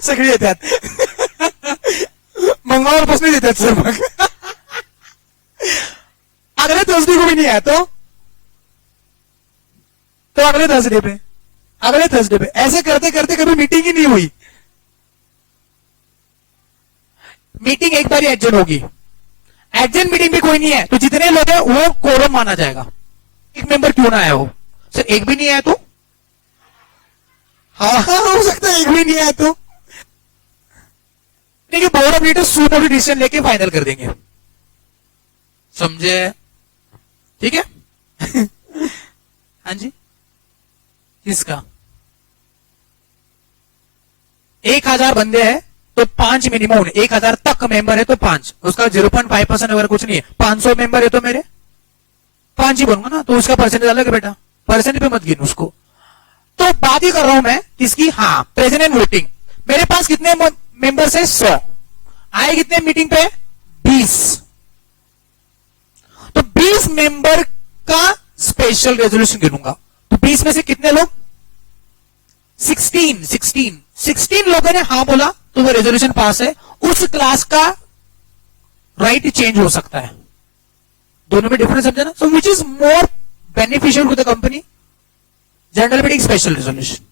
सगळी येतात मंगळवारपासून येतात सर, मग अगले थर्सडे को भी नहीं आया तो अगले थर्सडे पे, अगले थर्सडे पे, ऐसे करते करते कभी मीटिंग ही नहीं हुई। मीटिंग एक बार एडजर्न होगी, एडजर्न मीटिंग भी कोई नहीं है तो जितने लोग हैं वो कोरम माना जाएगा। एक मेंबर क्यों ना आया हो? सर एक भी नहीं आया तो? हाँ हो सकता है एक भी नहीं आया तो, देखिए board of leaders super decision लेके फाइनल कर देंगे, समझे? ठीक है हाँ जी, किसका 1000 बंदे हैं तो 5 मिनिमम, 1000 तक मेंबर है तो 5, उसका 0.5% अगर कुछ नहीं है, 500 मेंबर है तो मेरे 5 ही बनूंगा ना, तो उसका परसेंटेज अलग है बेटा, परसेंट पे मत गिन उसको। तो बात ही कर रहा हूं मैं किसकी, हाँ प्रेजेंट वोटिंग। मेरे पास कितने मेंबर्स है 100, आए कितने मीटिंग पे 20, तो 20 मेंबर का स्पेशल रेजोल्यूशन गिनूंगा, तो 20 में से कितने लोग 16 लोगों ने हाँ बोला तो वो रेजोल्यूशन पास है, उस क्लास का राइट चेंज हो सकता है। दोनों में डिफरेंस समझा ना? So which is more beneficial to the company, general meeting special resolution.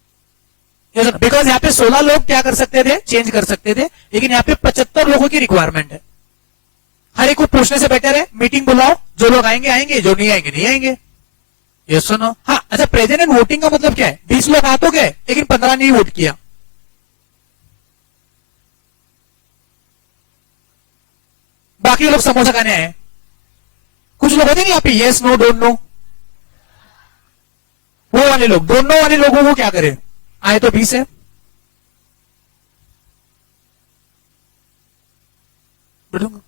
Because यहाँ पे 16 लोग क्या कर सकते थे, चेंज कर सकते थे, लेकिन यहाँ पे 75 लोगों की रिक्वायरमेंट है। हर एक को पूछने से बेटर है मीटिंग बुलाओ, जो लोग आएंगे आएंगे, जो नहीं आएंगे नहीं आएंगे। ये सुनो, हाँ अच्छा, प्रेजेंट एंड वोटिंग का मतलब क्या है? 20 लोग आ तो गए लेकिन 15 नहीं वोट किया, बाकी लोग समोसा खाने आए। कुछ लोग होते नहीं यहाँ पे यस नो डोंट नो, वो वाले लोग, डोंट नो वाले लोगों को क्या करें, आए तो 20 है, बैठूंगा।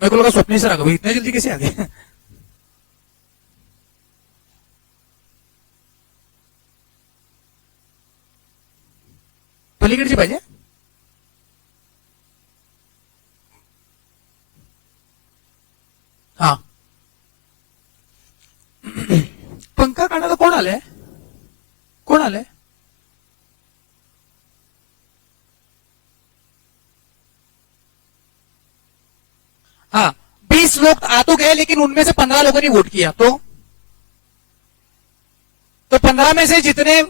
मेरे को लगा स्वप्न सर आ गए, इतने जल्दी कैसे आ गए? पलीकडची पाहिजे, हा पंखा काढायला कोण आलंय, कोण आलंय? हाँ 20 लोग आ तो गए लेकिन उनमें से 15 लोगों ने वोट किया, तो 15 में से जितने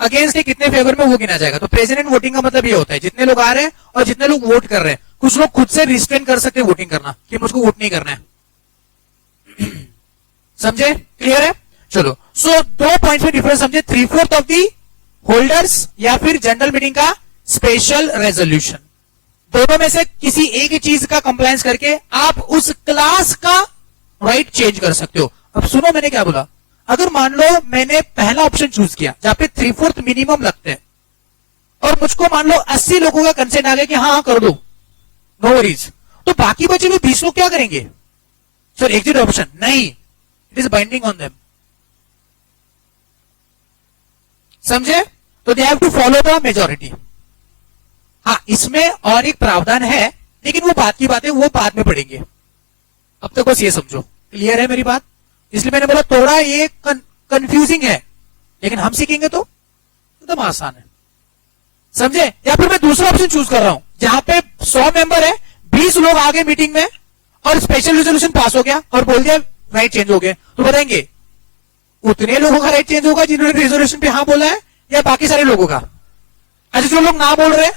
अगेंस्ट है कितने फेवर में वो गिना जाएगा। तो प्रेसिडेंट वोटिंग का मतलब ये होता है जितने लोग आ रहे हैं और जितने लोग वोट कर रहे हैं। कुछ लोग खुद से रिस्ट्रेन कर सकते हैं वोटिंग करना कि मुझको वोट नहीं करना है, समझे? क्लियर है? चलो, सो 2 पॉइंट्स में डिफरेंस समझे, 3/4 ऑफ दी होल्डर्स या फिर जनरल मीटिंग का स्पेशल रेजोल्यूशन, दोनों में से किसी एक ही चीज का कंप्लायंस करके आप उस क्लास का राइट चेंज कर सकते हो। अब सुनो मैंने क्या बोला, अगर मान लो मैंने पहला ऑप्शन चूज किया जहां पे 3/4 मिनिमम लगते हैं और मुझको मान लो 80 लोगों का कंसेंट आ गया कि हाँ कर दो, नो वरीज, तो बाकी बचे हुए 20 लोग क्या करेंगे? सर एग्जिट ऑप्शन नहीं, it is binding on them. समझे? तो they have to follow the majority. हाँ, इसमें और एक प्रावधान है, लेकिन वो बात की बात है, वो बाद में पढ़ेंगे। अब तक बस ये समझो, क्लियर है मेरी बात? इसलिए मैंने बोला थोड़ा ये कंफ्यूजिंग है, लेकिन हम सीखेंगे तो एकदम आसान है। समझे? या फिर मैं दूसरा ऑप्शन चूज कर रहा हूं जहां पे 100 मेंबर है, 20 लोग आ गए मीटिंग में और स्पेशल रेजोल्यूशन पास हो गया और बोल दिया राइट चेंज हो गए, तो बताएंगे उतने लोगों का राइट चेंज होगा जिन्होंने रेजोल्यूशन पे हाँ बोला है या बाकी सारे लोगों का? अच्छा, जो लोग ना बोल रहे हैं,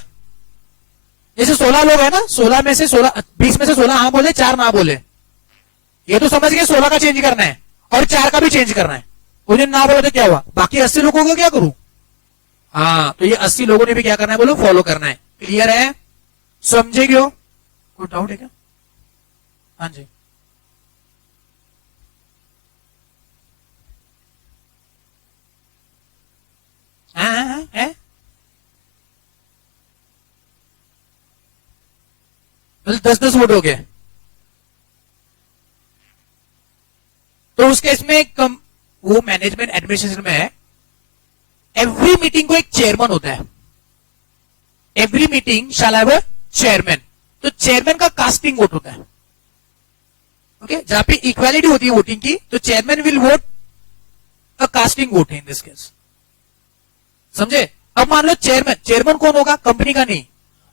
जैसे 16 लोग है ना, 16 में से 16, 20 में से 16 हाँ बोले, 4 ना बोले, ये तो समझ गए 16 का चेंज करना है और 4 का भी चेंज करना है। उन्हें ना बोला तो क्या हुआ? बाकी 80 लोगों को क्या करूं? हाँ, तो ये 80 लोगों ने भी क्या करना है बोलो? फॉलो करना है। क्लियर है? समझे क्यों? कोई डाउट है क्या? हाँ जी, है? 10-10 वोट हो गए तो उस केस में वो मैनेजमेंट एडमिनिस्ट्रेशन में है, एवरी मीटिंग को एक चेयरमैन होता है। Every meeting shell have a chairman. तो चेयरमैन का कास्टिंग वोट होता है। ओके, जहां पे इक्वालिटी होती है वोटिंग की, तो chairman will vote a casting vote in this case. समझे? अब मान लो चेयरमैन कौन होगा? कंपनी का नहीं,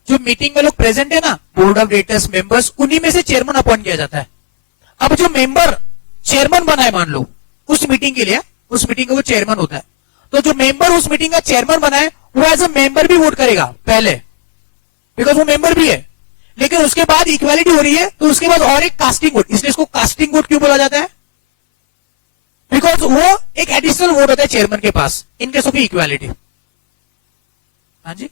जो मीटिंग में लोग प्रेजेंट है ना, बोर्ड ऑफ डायरेक्टर्स मेंबर्स, उन्हीं में से चेयरमैन अपॉइंट किया जाता है। अब जो मेंबर चेयरमैन बना है मान लो उस मीटिंग के लिए, उस मीटिंग का वो चेयरमैन होता है, तो जो मेंबर उस मीटिंग का चेयरमैन बना है वो एज अ मेंबर भी वोट करेगा पहले, बिकॉज वो मेंबर भी है। लेकिन उसके बाद इक्वालिटी हो रही है तो उसके बाद और एक कास्टिंग वोट, इसलिए इसको कास्टिंग वोट क्यों बोला जाता है? बिकॉज वो एक एडिशनल वोट होता है चेयरमैन के पास इन केस ऑफ इक्वालिटी। हाँ जी,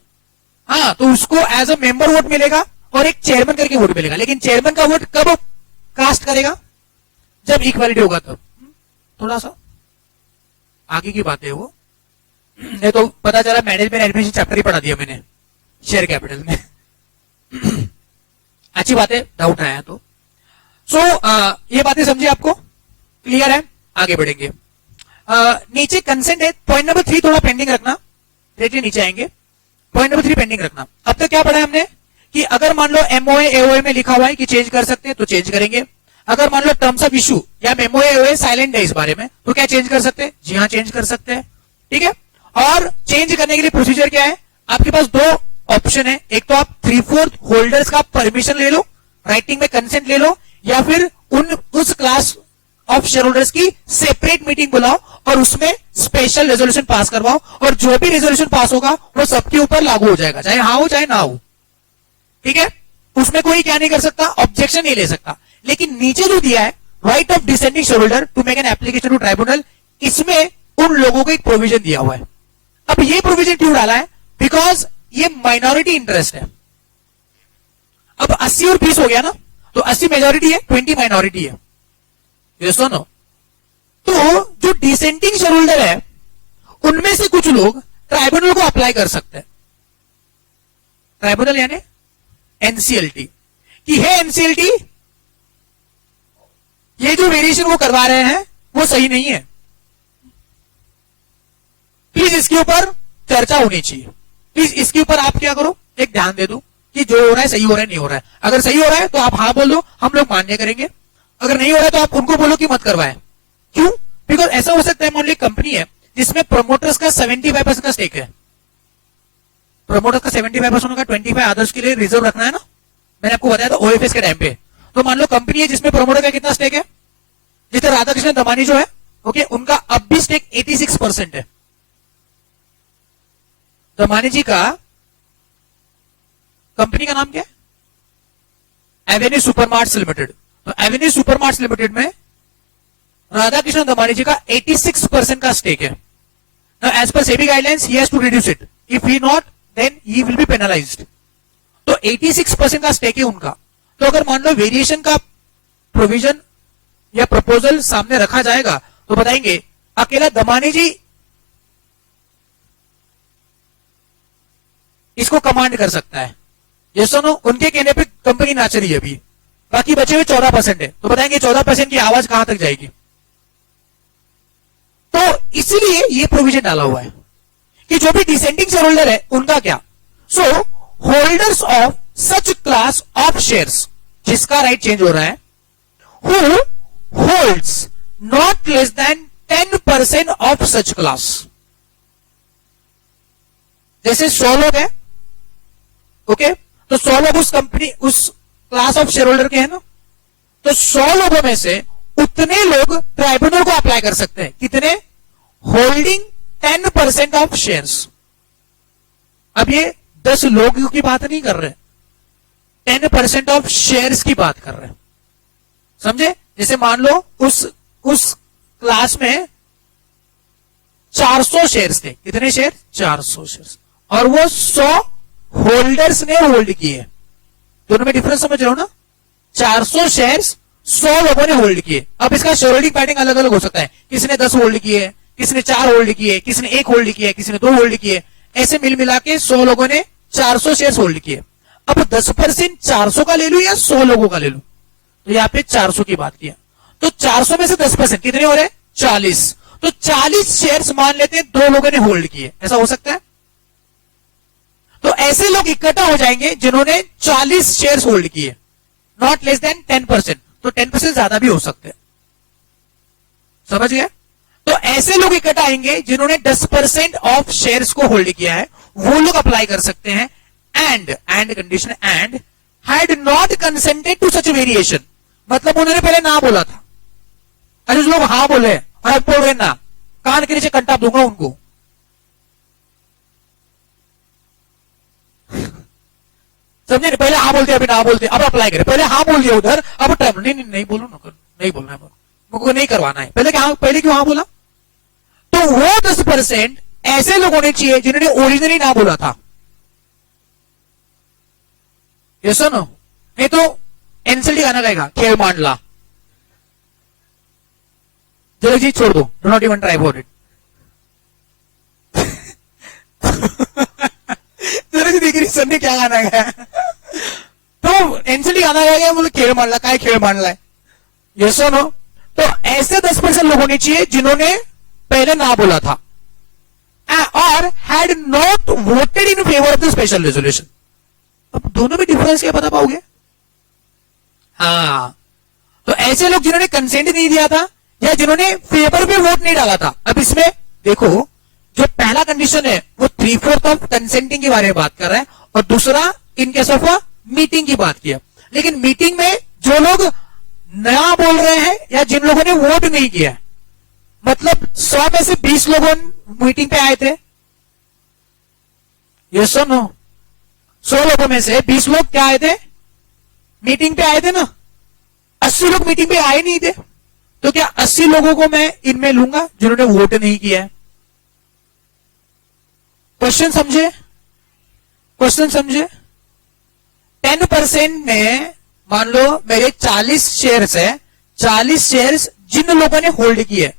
हाँ, तो उसको एज अ मेंबर वोट मिलेगा और एक चेयरमैन करके वोट मिलेगा। लेकिन चेयरमैन का वोट कब कास्ट करेगा? जब इक्वालिटी होगा तब। थोड़ा सा आगे की बात है वो, नहीं तो पता चला मैनेजमेंट एडमिनिस्ट्रेशन चैप्टर ही पढ़ा दिया मैंने शेयर कैपिटल में। अच्छी बात है, डाउट आया तो। ये बातें समझी आपको? क्लियर है? आगे बढ़ेंगे। नीचे कंसेंट है, पॉइंट नंबर 3 थोड़ा पेंडिंग रखना, देखिए नीचे आएंगे। पॉइंट नंबर 3 पेंडिंग रखना। अब तक क्या पढ़ा हमने कि अगर मान लो एमओए एओए में लिखा हुआ है कि चेंज कर सकते हैं तो चेंज करेंगे। अगर मान लो टर्म्स ऑफ इशू या एमओए एओए साइलेंट है इस बारे में तो क्या चेंज कर सकते हैं? जी हाँ, चेंज कर सकते हैं। ठीक है, और चेंज करने के लिए प्रोसीजर क्या है? आपके पास 2 ऑप्शन है, एक तो आप 3/4 होल्डर्स का परमिशन ले लो, राइटिंग में कंसेंट ले लो, या फिर उस क्लास ऑफ शेयर होल्डर्स की सेपरेट मीटिंग बुलाओ और उसमें स्पेशल रेजोल्यूशन पास करवाओ, और जो भी रेजोल्यूशन पास होगा वो सबके ऊपर लागू हो जाएगा, चाहे हाँ हो चाहे ना हो। ठीक है, उसमें कोई क्या नहीं कर सकता, ऑब्जेक्शन नहीं ले सकता। लेकिन नीचे जो दिया है, right of dissenting shareholder to make an application to tribunal, इसमें उन लोगों को एक प्रोविजन दिया हुआ है। अब ये प्रोविजन क्यों डाला है? बिकॉज ये माइनॉरिटी इंटरेस्ट है। अब 80 और 20 हो गया ना, तो 80 मेजॉरिटी है, 20 माइनॉरिटी है। ये सुनो, तो जो डिसेंटिंग शेयर होल्डर है उनमें से कुछ लोग ट्राइब्यूनल को अप्लाई कर सकते हैं। ट्राइब्यूनल यानी एनसीएलटी, कि है एनसीएलटी ये जो वेरिएशन वो करवा रहे हैं वो सही नहीं है, प्लीज इसके ऊपर चर्चा होनी चाहिए। प्लीज इसके ऊपर आप क्या करो, एक ध्यान दे दो कि जो हो रहा है सही हो रहा है नहीं हो रहा है। अगर सही हो रहा है तो आप हाँ बोल दो, हम लोग मान्य करेंगे। अगर नहीं हो रहा है तो आप उनको बोलो कि मत करवाएं। क्यों? बिकॉज ऐसा हो सकता है मान ली कंपनी है जिसमें प्रमोटर्स का 75% का स्टेक है। प्रमोटर्स का 75% का 25 अदर्स के लिए रिजर्व रखना है ना, मैंने आपको बताया था ओएफएस के टाइम पे। तो मान लो कंपनी है जिसमें प्रमोटर का कितना स्टेक है, जैसे राधाकृष्ण दमानी जो है, ओके, उनका अब भी स्टेक 86% है। दमानी जी का कंपनी का नाम क्या है? Avenue Supermarts limited. तो एवेन्यू सुपरमार्ट्स लिमिटेड में राधाकृष्ण दमानी जी का 86% का स्टेक है। Now, as per SEBI guidelines, he has to reduce it. If he not, then he will be penalized. तो 86% का स्टेक है उनका। तो अगर मान लो वेरिएशन का प्रोविजन या प्रपोजल सामने रखा जाएगा तो बताएंगे अकेला दमानी जी इसको कमांड कर सकता है, ये सुनो उनके कहने पे कंपनी नाच रही है अभी, बाकी बचे हुए 14% है, तो बताएंगे 14% की आवाज कहां तक जाएगी। तो इसलिए ये प्रोविजन डाला हुआ है कि जो भी डिसेंडिंग शेयर होल्डर है उनका क्या, so holders of such class of shares जिसका राइट चेंज हो रहा है, who holds not less than 10% of such class. जैसे 100 लोग हैं, ओके, तो 100 लोग उस कंपनी उस क्लास ऑफ शेयर होल्डर के हैं ना, तो 100 लोगों में से उतने लोग ट्राइब्यूनल को अप्लाई कर सकते हैं, कितने, होल्डिंग 10% ऑफ शेयर्स। अब ये 10 लोगों की बात नहीं कर रहे, 10% ऑफ शेयर्स की बात कर रहे हैं, समझे। जैसे मान लो उस क्लास में 400 शेयर्स थे, कितने शेयर, 400 शेयर्स, और वो 100 होल्डर्स ने होल्ड किए। दोनों में डिफरेंस समझ रहे हो ना, 400 शेयर्स 100 लोगों ने होल्ड किए। अब इसका शेयर होल्डिंग पैटर्न अलग अलग हो सकता है, किसी ने 10 होल्ड किए, किसी ने 4 होल्ड किए, किसी ने 1 होल्ड किया, किसी ने 2 होल्ड किए, ऐसे मिल मिला के 100 लोगों ने 400 शेयर्स होल्ड किए। अब 10% 400 का ले लू या 100 लोगों का ले लू, तो यहाँ पे 400 की बात किया, तो 400 में से 10% कितने हो रहे, 40, तो 40 शेयर्स मान लेते हैं 2 लोगों ने होल्ड किए, ऐसा हो सकता है। तो ऐसे लोग इकट्ठा हो जाएंगे जिन्होंने 40 शेयर्स होल्ड किए, नॉट लेस देन 10%, तो 10% ज्यादा भी हो सकते हैं, समझ गए। तो ऐसे लोग इकट्ठा आएंगे जिन्होंने 10% ऑफ शेयर्स को होल्ड किया है, वो लोग अप्लाई कर सकते हैं and condition and had not consented to such variation, मतलब उन्होंने पहले ना बोला था। अरे जो लोग हाँ बोले और अब बोल रहे ना, कान के नीचे कंटा दूंगा उनको। समझे, पहले हाँ बोलते अभी ना बोलते, अब अप्लाई करें, पहले हाँ बोल दिया उधर, अब टाइम नहीं बोलो ना, नहीं बोलना है, मुझको नहीं करवाना है, पहले क्यों हाँ बोला। तो वो 10% ऐसे लोग होने चाहिए जिन्होंने ओरिजिनली ना बोला था, ये सुनो, नहीं तो एनसीडी गाना गाएगा खेल मांडला, चलो जी छोड़ दो, do not even try for it. देख रही सर ने क्या गाना गाया, तो एनसीडी गाना गाया बोले खेल मांडला, काय खेल मांडला है, ये सुनो। तो ऐसे 10% लोग होने चाहिए जिन्होंने पहले ना बोला था और had not voted in favour of the special resolution. अब दोनों में डिफरेंस क्या बता पाओगे, हाँ, तो ऐसे लोग जिन्होंने कंसेंट नहीं दिया था या जिन्होंने फेवर पे वोट नहीं डाला था। अब इसमें देखो, जो पहला कंडीशन है वो 3/4 ऑफ कंसेंटिंग के बारे में बात कर रहा है, और दूसरा इन केस ऑफ मीटिंग की बात किया। लेकिन मीटिंग में जो लोग नया बोल रहे हैं या जिन लोगों ने वोट नहीं किया, मतलब 100 में से 20 लोग मीटिंग पे आए थे, ये सुनो, 100 लोगों में से 20 लोग क्या आए थे, मीटिंग पे आए थे ना, 80 लोग मीटिंग पे आए नहीं थे, तो क्या 80 लोगों को मैं इनमें लूंगा जिन्होंने वोट नहीं किया है। क्वेश्चन समझे, क्वेश्चन समझे। 10% में मान लो मेरे 40 शेयर्स है, 40 शेयर्स जिन लोगों ने होल्ड किए,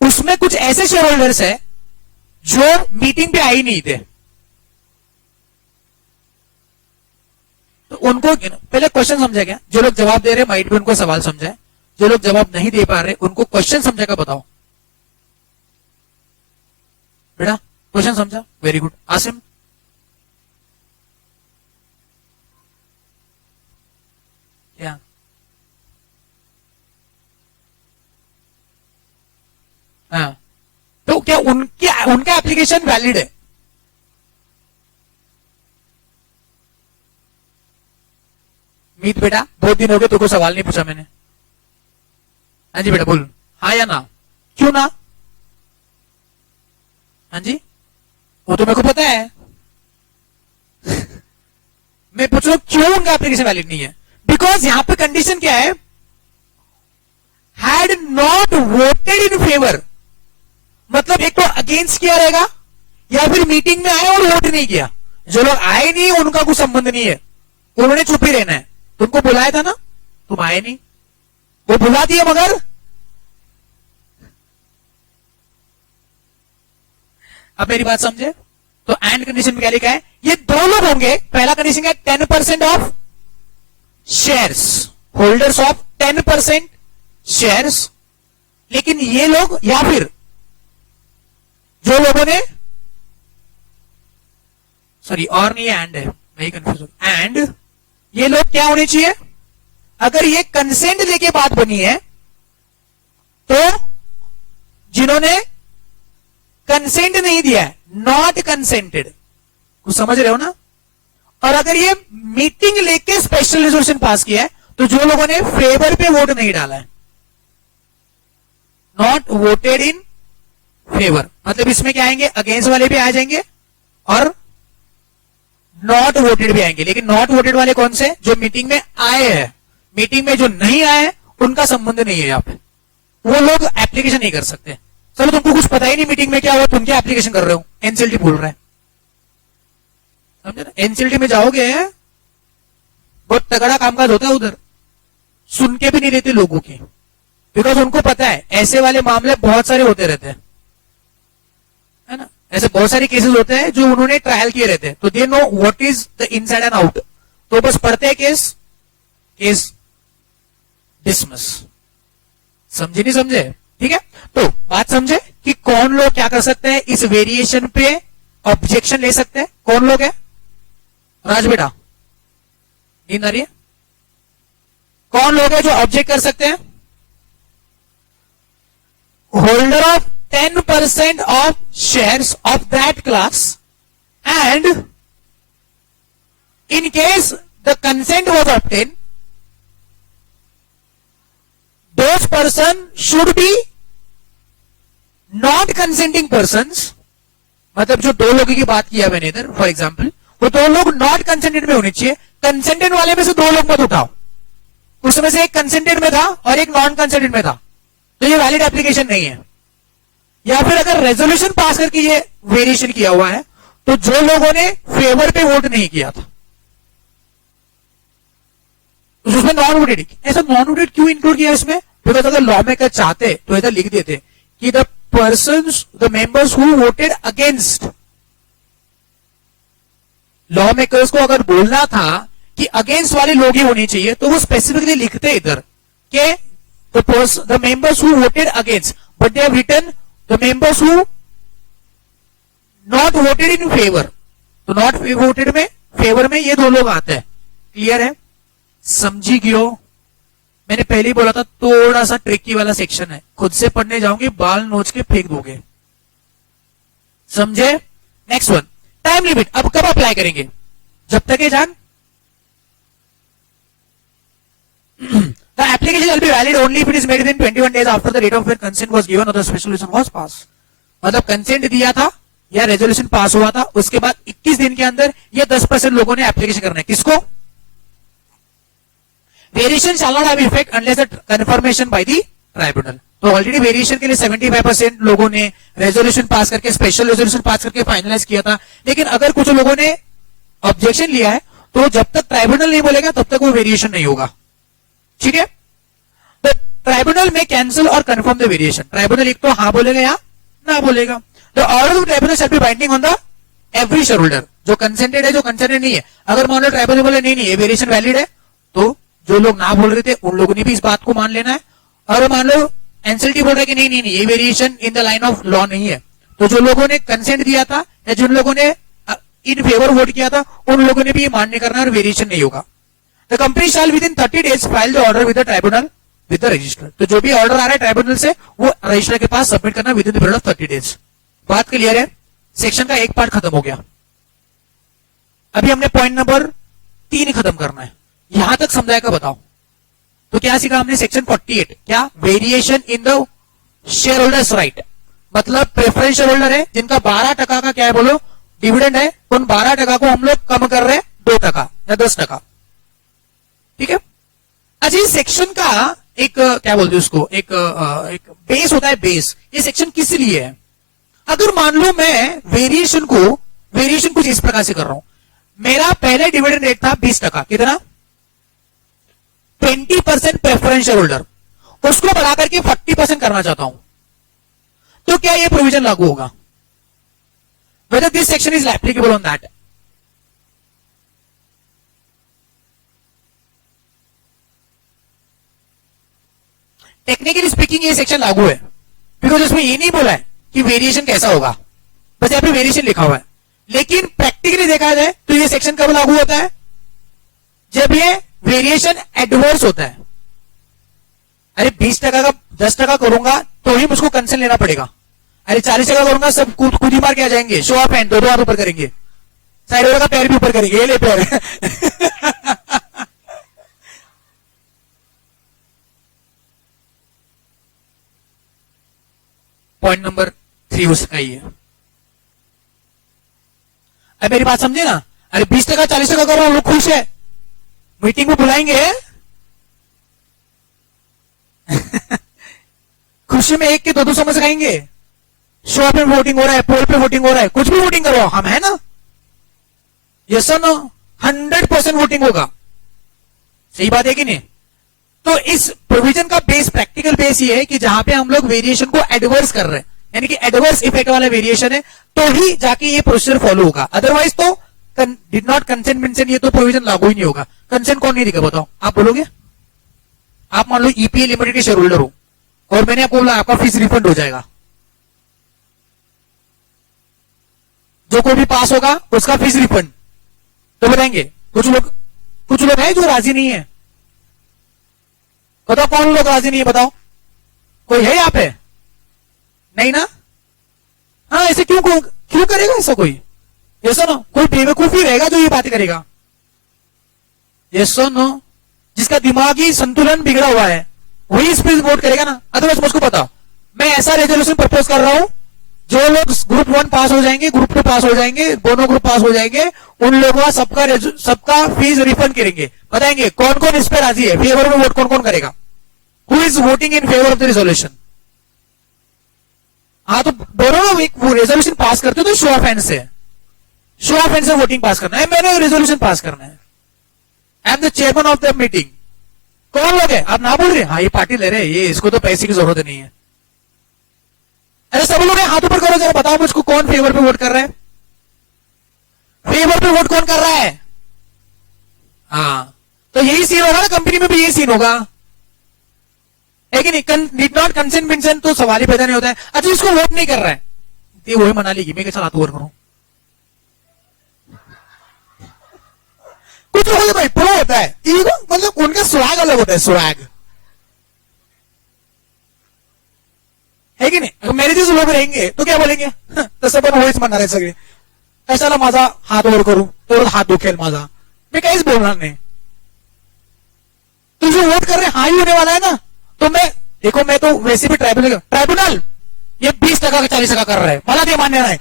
उसमें कुछ ऐसे शेयर होल्डर्स है जो मीटिंग पे आए नहीं थे, तो उनको पहले क्वेश्चन समझा क्या, जो लोग जवाब दे रहे माइट भी उनको सवाल समझाए, जो लोग जवाब नहीं दे पा रहे उनको क्वेश्चन समझेगा बताओ बेटा, क्वेश्चन समझा, वेरी गुड। आसिम, क्या हाँ, तो क्या उनका एप्लीकेशन वैलिड है, मीत बेटा बहुत दिन हो गए तुमको सवाल नहीं पूछा मैंने, हाँ जी बेटा बोल, हाँ या ना, क्यों ना, हाँ जी, वो तो मेरे को पता है। मैं पूछ रहा हूं क्यों उनका एप्लीकेशन वैलिड नहीं है, बिकॉज यहां पे कंडीशन क्या है, had not voted in favour, मतलब एक तो अगेंस्ट किया रहेगा या फिर मीटिंग में आया और वोट नहीं किया, जो लोग आए नहीं उनका कुछ संबंध नहीं है, उन्होंने चुप ही रहना है। तुमको बुलाया था ना, तुम आए नहीं, वो बुला दिए मगर अब मेरी बात समझे। तो एंड कंडीशन में क्या लिखा है, ये दो लोग होंगे। पहला कंडीशन है 10% of shares, holders of 10% shares. लेकिन ये लोग या फिर जो लोगों ने, सॉरी और नहीं है, एंड है, मैं कंफ्यूज हूं। एंड ये लोग क्या होने चाहिए, अगर ये कंसेंट लेके बात बनी है तो जिन्होंने कंसेंट नहीं दिया है, नॉट कंसेंटेड, कुछ समझ रहे हो ना। और अगर ये मीटिंग लेके स्पेशल रेजोल्यूशन पास किया है तो जो लोगों ने फेवर पे वोट नहीं डाला है, नॉट वोटेड इन फेवर, मतलब इसमें क्या आएंगे, अगेंस्ट वाले भी आ जाएंगे और नॉट वोटेड भी आएंगे। लेकिन नॉट वोटेड वाले कौन से, जो मीटिंग में आए हैं। मीटिंग में जो नहीं आए हैं उनका संबंध नहीं है यहाँ पे, वो लोग एप्लीकेशन नहीं कर सकते। चलो तुमको कुछ पता ही नहीं मीटिंग में क्या हुआ, तुम क्या एप्लीकेशन कर रहे हो, एनसीएलटी बोल रहे हैं, समझे ना। एनसीएलटी में जाओगे बहुत तगड़ा कामकाज होता है उधर, सुन के भी नहीं देते लोगों की, बिकॉज उनको पता है ऐसे वाले मामले बहुत सारे होते रहते हैं, है ना। ऐसे बहुत सारे केसेस होते हैं जो उन्होंने ट्रायल किए रहते हैं, तो they know what is the inside and out. तो बस पढ़ते हैं केस, केस डिसमिस। समझे नहीं समझे, ठीक है। तो बात समझे कि कौन लोग क्या कर सकते हैं, इस वेरिएशन पे ऑब्जेक्शन ले सकते हैं। कौन लोग है, राज बेटा नींद आ रही है, कौन लोग है जो ऑब्जेक्ट कर सकते हैं, holder of 10% of shares of that class, and in case the consent was obtained, those person should be not consenting persons। मतलब जो दो लोगों की बात किया मैंने इधर, फॉर एग्जाम्पल वो दो लोग नॉट कंसेंटेड में होने चाहिए। कंसेंटेड वाले में से दो लोग मत उठाओ, उसमें से एक कंसेंटेड में था और एक नॉन कंसेंटेड में था, तो ये वैलिड एप्लीकेशन नहीं है। या फिर अगर रेजोल्यूशन पास करके ये वेरिएशन किया हुआ है तो जो लोगों ने फेवर पे वोट नहीं किया था, तो उसमें नॉन वोटेड, ऐसा नॉन वोटेड क्यों इंक्लूड किया इसमें, बिकॉज अगर लॉ मेकर चाहते तो ऐसा लिख देते कि the persons, the members who voted against. Law makers को अगर बोलना था कि अगेंस्ट वाले लोग ही होने चाहिए तो वो स्पेसिफिकली लिखते इधर के the members who voted against, but they have written the members who not voted in favour. तो नॉट वोटेड में, फेवर में ये दो लोग आते हैं। क्लियर है, समझी गयो। मैंने पहले ही बोला था थोड़ा सा ट्रिकी वाला सेक्शन है, खुद से पढ़ने जाओगे बाल नोच के फेंक दोगे, समझे। Next one, time limit. अब कब अप्लाई करेंगे, जब तक है जान। The application shall be valid only if it is made within 21 days after the date of when consent was given or the special resolution was passed। मतलब consent दिया था या रेजोल्यूशन पास हुआ था, उसके बाद 21 दिन के अंदर ये 10% लोगों ने एप्लीकेशन करना है। किसको, variation shall not have effect unless the confirmation by the tribunal. तो ऑलरेडी वेरिएशन के लिए 75% लोगों ने रेजोल्यूशन पास करके, स्पेशल रेजोल्यूशन पास करके फाइनलाइज किया था। लेकिन अगर कुछ लोगों ने ऑब्जेक्शन लिया है तो जब तक ट्राइब्यूनल नहीं बोलेगा तब तक वो वेरिएशन नहीं होगा, ठीक है। तो ट्राइब्यूनल में कैंसिल और कंफर्म द वेरिएशन। ट्राइब्यूनल एक तो हाँ बोलेगा या ना बोलेगा। The order of tribunal shall be binding on the every share holder, जो कंसेंटेड है, जो कंसेंटेड नहीं है। अगर मान लो ट्राइब्यूनल बोले नहीं नहीं ये वेरिएशन वैलिड है, तो जो लोग ना बोल रहे थे उन लोगों ने भी इस बात को मान लेना है। और मान लो एनसीएलटी बोल रहा है कि नहीं नहीं नहीं ये variation in the line of law नहीं है, तो जो लोगों ने कंसेंट दिया था या जिन लोगों ने इन फेवर वोट किया था उन लोगों ने भी ये मान्य करना और वेरिएशन नहीं होगा। The company shall with in 30 days file the order with the tribunal with the register. तो जो भी ऑर्डर आ रहा है ट्राइब्यूनल से वो रजिस्टर के पास सबमिट करना with in the period of 30 days। बात क्लियर है, सेक्शन का एक पार्ट खत्म हो गया। अभी हमने पॉइंट नंबर 3 खत्म करना है। यहां तक समझाएगा बताओ। तो क्या सीखा हमने, सेक्शन 48 क्या, variation in the shareholders right. मतलब प्रेफरेंस शेयर होल्डर है जिनका 12% का क्या है बोलो डिविडेंड है, उन 12% को हम लोग कम कर रहे हैं 2% या 10%, ठीक है। अच्छा इस सेक्शन का एक क्या बोलते हैं उसको, एक बेस होता है, बेस। ये सेक्शन किस लिए है, अगर मान लो मैं वेरिएशन कुछ इस प्रकार से कर रहा हूं मेरा पहले डिविडेंड रेट था 20%, कितना? 20% प्रेफरेंस शेयर होल्डर, उसको बढ़ाकर के 40% करना चाहता हूं, तो क्या ये प्रोविजन लागू होगा? Whether this section is applicable on that? Technically speaking ये सेक्शन लागू है, बिकॉज इसमें ये नहीं बोला है कि वेरिएशन कैसा होगा, बस यहाँ पे वेरिएशन लिखा हुआ है। लेकिन प्रैक्टिकली देखा जाए तो ये सेक्शन कब लागू होता है? जब ये वेरिएशन एडवर्स होता है। अरे 20% का 10% करूंगा तो ही मुझको कंसेंट लेना पड़ेगा। अरे 40% करूंगा सब खुद ही मार के आ जाएंगे, शो ऑफ हैंड, दो हाथ ऊपर करेंगे, साइड वाला का पैर भी ऊपर करेंगे, ये ले पैर पॉइंट नंबर 3 उसका ही है। अब मेरी बात समझे ना? अरे 20% 40% करो, लोग खुश है, मीटिंग में बुलाएंगे खुशी में एक के दो समझ खाएंगे, शो पे वोटिंग हो रहा है, पोल पे वोटिंग हो रहा है, कुछ भी वोटिंग करो, हम है ना? Yes or no? 100% वोटिंग होगा, सही बात है कि नहीं? तो इस प्रोविजन का बेस, प्रैक्टिकल बेस ये है कि जहां पे हम लोग वेरिएशन को एडवर्स कर रहे हैं, यानी कि एडवर्स इफेक्ट वाला वेरिएशन है, तो ही जाके ये प्रोसीजर फॉलो होगा, अदरवाइज तो डिड नॉट कंसेंट मेंशन, ये तो प्रोविजन लागू ही नहीं होगा। कंसेंट कौन नहीं देगा बताओ? आप बोलोगे? आप मान लो ईपीएल लिमिटेड के शेयर होल्डर हो और मैंने आपको बोला आपका फीस रिफंड हो जाएगा, जो कोई भी पास होगा उसका फीस रिफंड, तो बताएंगे? कुछ लोग हैं जो राजी नहीं है, बताओ कौन लोग राजी नहीं है? बताओ, कोई है यहाँ पे? नहीं ना? हाँ, ऐसे क्यों करेगा ऐसा कोई? ऐसा ना, कोई बेवकूफी रहेगा जो ये बात करेगा, यस नो? जिसका दिमागी संतुलन बिगड़ा हुआ है वही इस पर वोट करेगा ना, अदरवाइज मुझको पता, मैं ऐसा रेजोल्यूशन प्रपोज कर रहा हूं, जो लोग ग्रुप 1 पास हो जाएंगे, ग्रुप 2 पास हो जाएंगे, दोनों ग्रुप पास हो जाएंगे, उन लोगों का सबका फीस रिफंड करेंगे। बताएंगे कौन कौन इस पर राजी है, फेवर में वोट कौन कौन करेगा? Who is voting in favour of the resolution? हाँ, तो दोनों एक रेजोल्यूशन पास करते हो तो शो ऑफ हैंड्स से, शो ऑफ हैंड्स से वोटिंग पास करना है, मैंने रेजोल्यूशन पास करना है, I am the chairman of the meeting. कौन लोग है? आप ना बोल रहे? हाँ, ये पार्टी ले रहे, ये इसको तो पैसे की जरूरत नहीं है। अरे सब लोग हाथ ऊपर करो, जरा बताओ मुझको कौन फेवर पे वोट कर रहा है? फेवर पे वोट कौन कर रहा है? हाँ, तो यही सीन होगा ना, कंपनी में भी यही सीन होगा, है कि नहीं? डिड नॉट कंसेंट मेंशन, तो सवाल ही पैदा नहीं होता है। अच्छा, इसको वोट नहीं कर रहा है, ये वही मना लेगी, मैं कैसा हाथ ऊपर करूं? कुछ लोग भाई प्रो होता है, ईगो, मतलब उनका स्वैग अलग होता है, स्वैग, है की नाही? अगर मेरे जैसे लोक रहेंगे तो क्या बोलेंगे? तसं पण होईच म्हणणार आहे सगळे, कशाला माझा हात वर करू, तो हात दुखेल माझा, मैं काहीच बोलणार नहीं। तो जो वोट कर रहे हाँ ही होने वाला है ना, तो मैं तो वैसे भी ट्राइब्यूनल ये 20% का 40% कर रहा है, मला ते मान्य नाही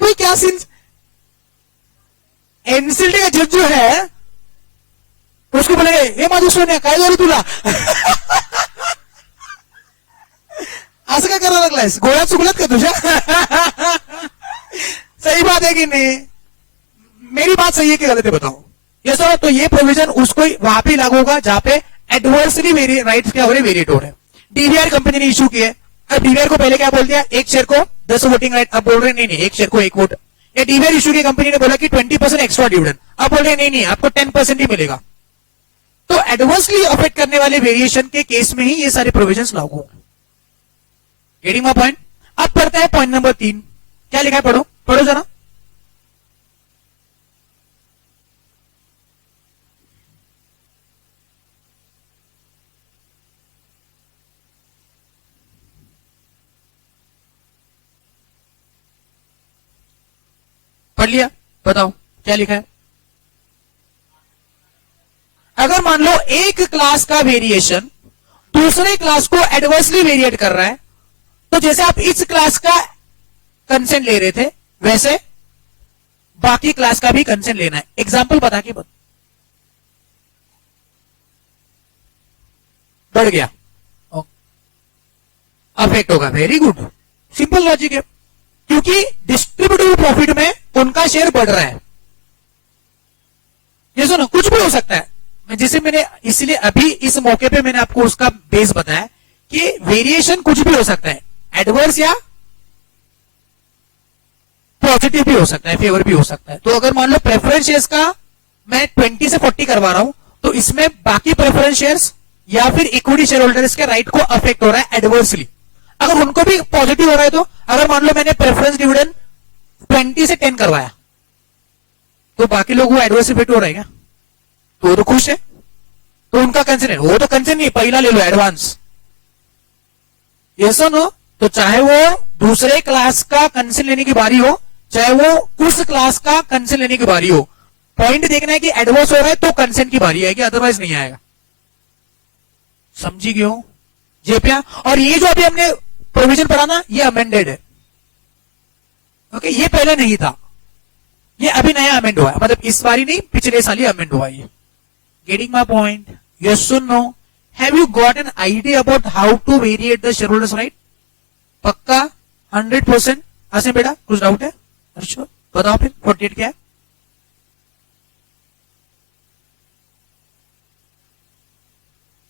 कोई क्या सीन? एनसीएलटी का जज जो है उसको बोले, हे माझं सोन्या काय झालं तुला असं काय करायला लागलायस, गोळ्या चुकल्यात का तुझ्या सही बात है कि नहीं? मेरी बात सही है कि गलत है बताओ? ये सर, तो ये प्रोविजन उसको वहां पे लागू होगा जहां पे एडवर्सरी राइट्स क्या हो रहे, वेरिएट हो रहे हैं। डीवीआर कंपनी ने इशू किया है, अब डीवीआर को पहले क्या बोल दिया, एक शेयर को 10 वोटिंग राइट, अब बोल रहे नहीं एक शेयर को 1 वोट। ये डीवीआर इशू की कंपनी ने बोला कि 20% एक्स्ट्रा डिविडेंड, अब बोल रहे नहीं आपको 10% ही मिलेगा। तो एडवर्सली अफेक्ट करने वाले वेरिएशन के केस में ही ये सारे प्रोविजंस लागू होंगे। Getting my point? अब पढ़ते हैं पॉइंट नंबर 3, क्या लिखा है, पढ़ो जरा। पढ़ लिया? बताओ क्या लिखा है। अगर मान लो एक क्लास का वेरिएशन दूसरे क्लास को एडवर्सली वेरिएट कर रहा है, तो जैसे आप इस क्लास का कंसेंट ले रहे थे वैसे बाकी क्लास का भी कंसेंट लेना है। एग्जाम्पल बता के बढ़ गया, अफेक्ट होगा, वेरी गुड, सिंपल लॉजिक है। क्योंकि डिस्ट्रीब्यूटिव प्रॉफिट में उनका शेयर बढ़ रहा है। ये सुनो, कुछ भी हो सकता है, जिसे मैंने इसलिए अभी इस मौके पे मैंने आपको उसका बेस बताया कि वेरिएशन कुछ भी हो सकता है, एडवर्स या पॉजिटिव भी हो सकता है, फेवर भी हो सकता है। तो अगर मान लो प्रेफरेंस शेयर्स का मैं 20 से 40 करवा रहा हूं, तो इसमें बाकी प्रेफरेंस शेयर्स या फिर इक्विटी शेयर होल्डर्स के राइट को अफेक्ट हो रहा है एडवर्सली। अगर उनको भी पॉजिटिव हो रहा है, तो अगर मान लो मैंने प्रेफरेंस डिविडेंड 20 से 10 करवाया, तो बाकी लोग वो एडवर्स इफेक्ट हो रहा है क्या? तो वो तो खुश है, तो उनका कंसर्न, वो तो कंसर्न नहीं, पहला ले लो एडवांस। ये सुनो, तो चाहे वो दूसरे क्लास का कंसर्न लेने की बारी हो, चाहे वो उस क्लास का कंसर्न लेने की बारी हो, पॉइंट देखना है कि एडवर्स हो रहा है तो कंसर्न की बारी आएगी, अदरवाइज नहीं आएगा। समझी क्यों जेपिया? और ये जो अभी हमने प्रोविजन पढ़ा ना, ये अमेंडेड है। ओके, ये पहले नहीं था, ये अभी नया अमेंड हुआ है, मतलब इस बारी नहीं, पिछले साल ही अमेंड हुआ है। Getting my point? Yes or no? Have you got an idea about how to variate the shareholders right? पक्का 100%? आसिम बेटा कुछ डाउट है? अच्छा बताओ फिर 48 क्या है?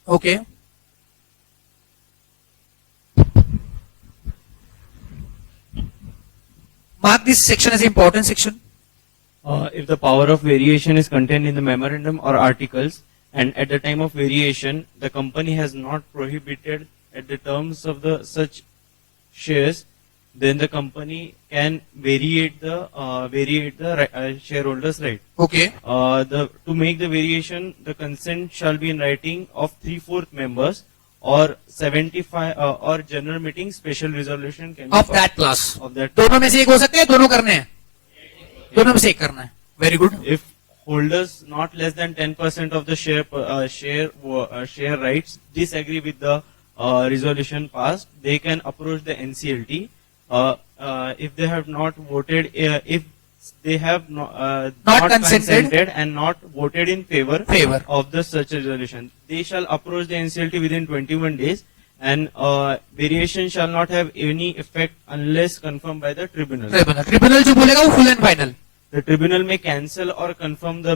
Okay, mark this section as important section. If the power of variation is contained in the memorandum or articles, and at the time of variation, the company has not prohibited at the terms of the such shares, then the company can variate the shareholders' right. Okay. To make the variation, the consent shall be in writing of 3/4 members, or 75 or general meeting special resolution can be Of that class. of that. दोनों में से एक हो सकते हैं, दोनों करने हैं, दोनों में से एक करना है। Very good. If holders not less than 10% of the share rights disagree with the resolution passed, they can approach the NCLT. If they have not voted, if they have not consented and not voted in favor of the such resolution, they shall approach the NCLT within 21 days, and variation shall not have any effect unless confirmed by the tribunal. Tribunal जो बोलेगा वो full and final. The tribunal may cancel or confirm the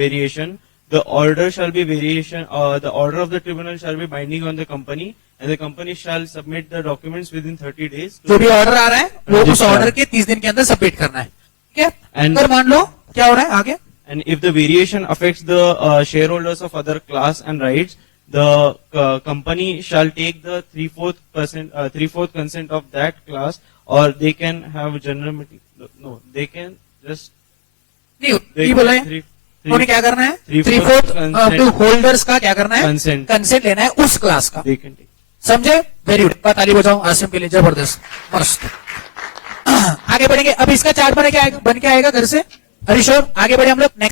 variation. The order shall be variation. The order of the tribunal shall be binding on the company, and the company shall submit the documents within 30 days. जो भी order आ रहा है वो उस order के 30 दिन के अंदर सबमिट करना है, ठीक है? अगर मान लो क्या हो रहा है आगे? And if the variation affects the shareholders of other class and rights, the company shall take the 3/4 consent of that class, or they can have general meeting. No, they can just. नहीं, ये बोला है उन्हें क्या करना है? 3/4 holders का क्या करना है? कंसेंट लेना है उस क्लास का। They can take. समझे? वेरी गुड, ताली बजाओ आसिम के लिए, जबरदस्त, मस्त। आगे बढ़ेंगे, अब इसका चार्ट बन के आएगा घर से। हरीश, आगे बढ़े हम लोग नेक्स्ट।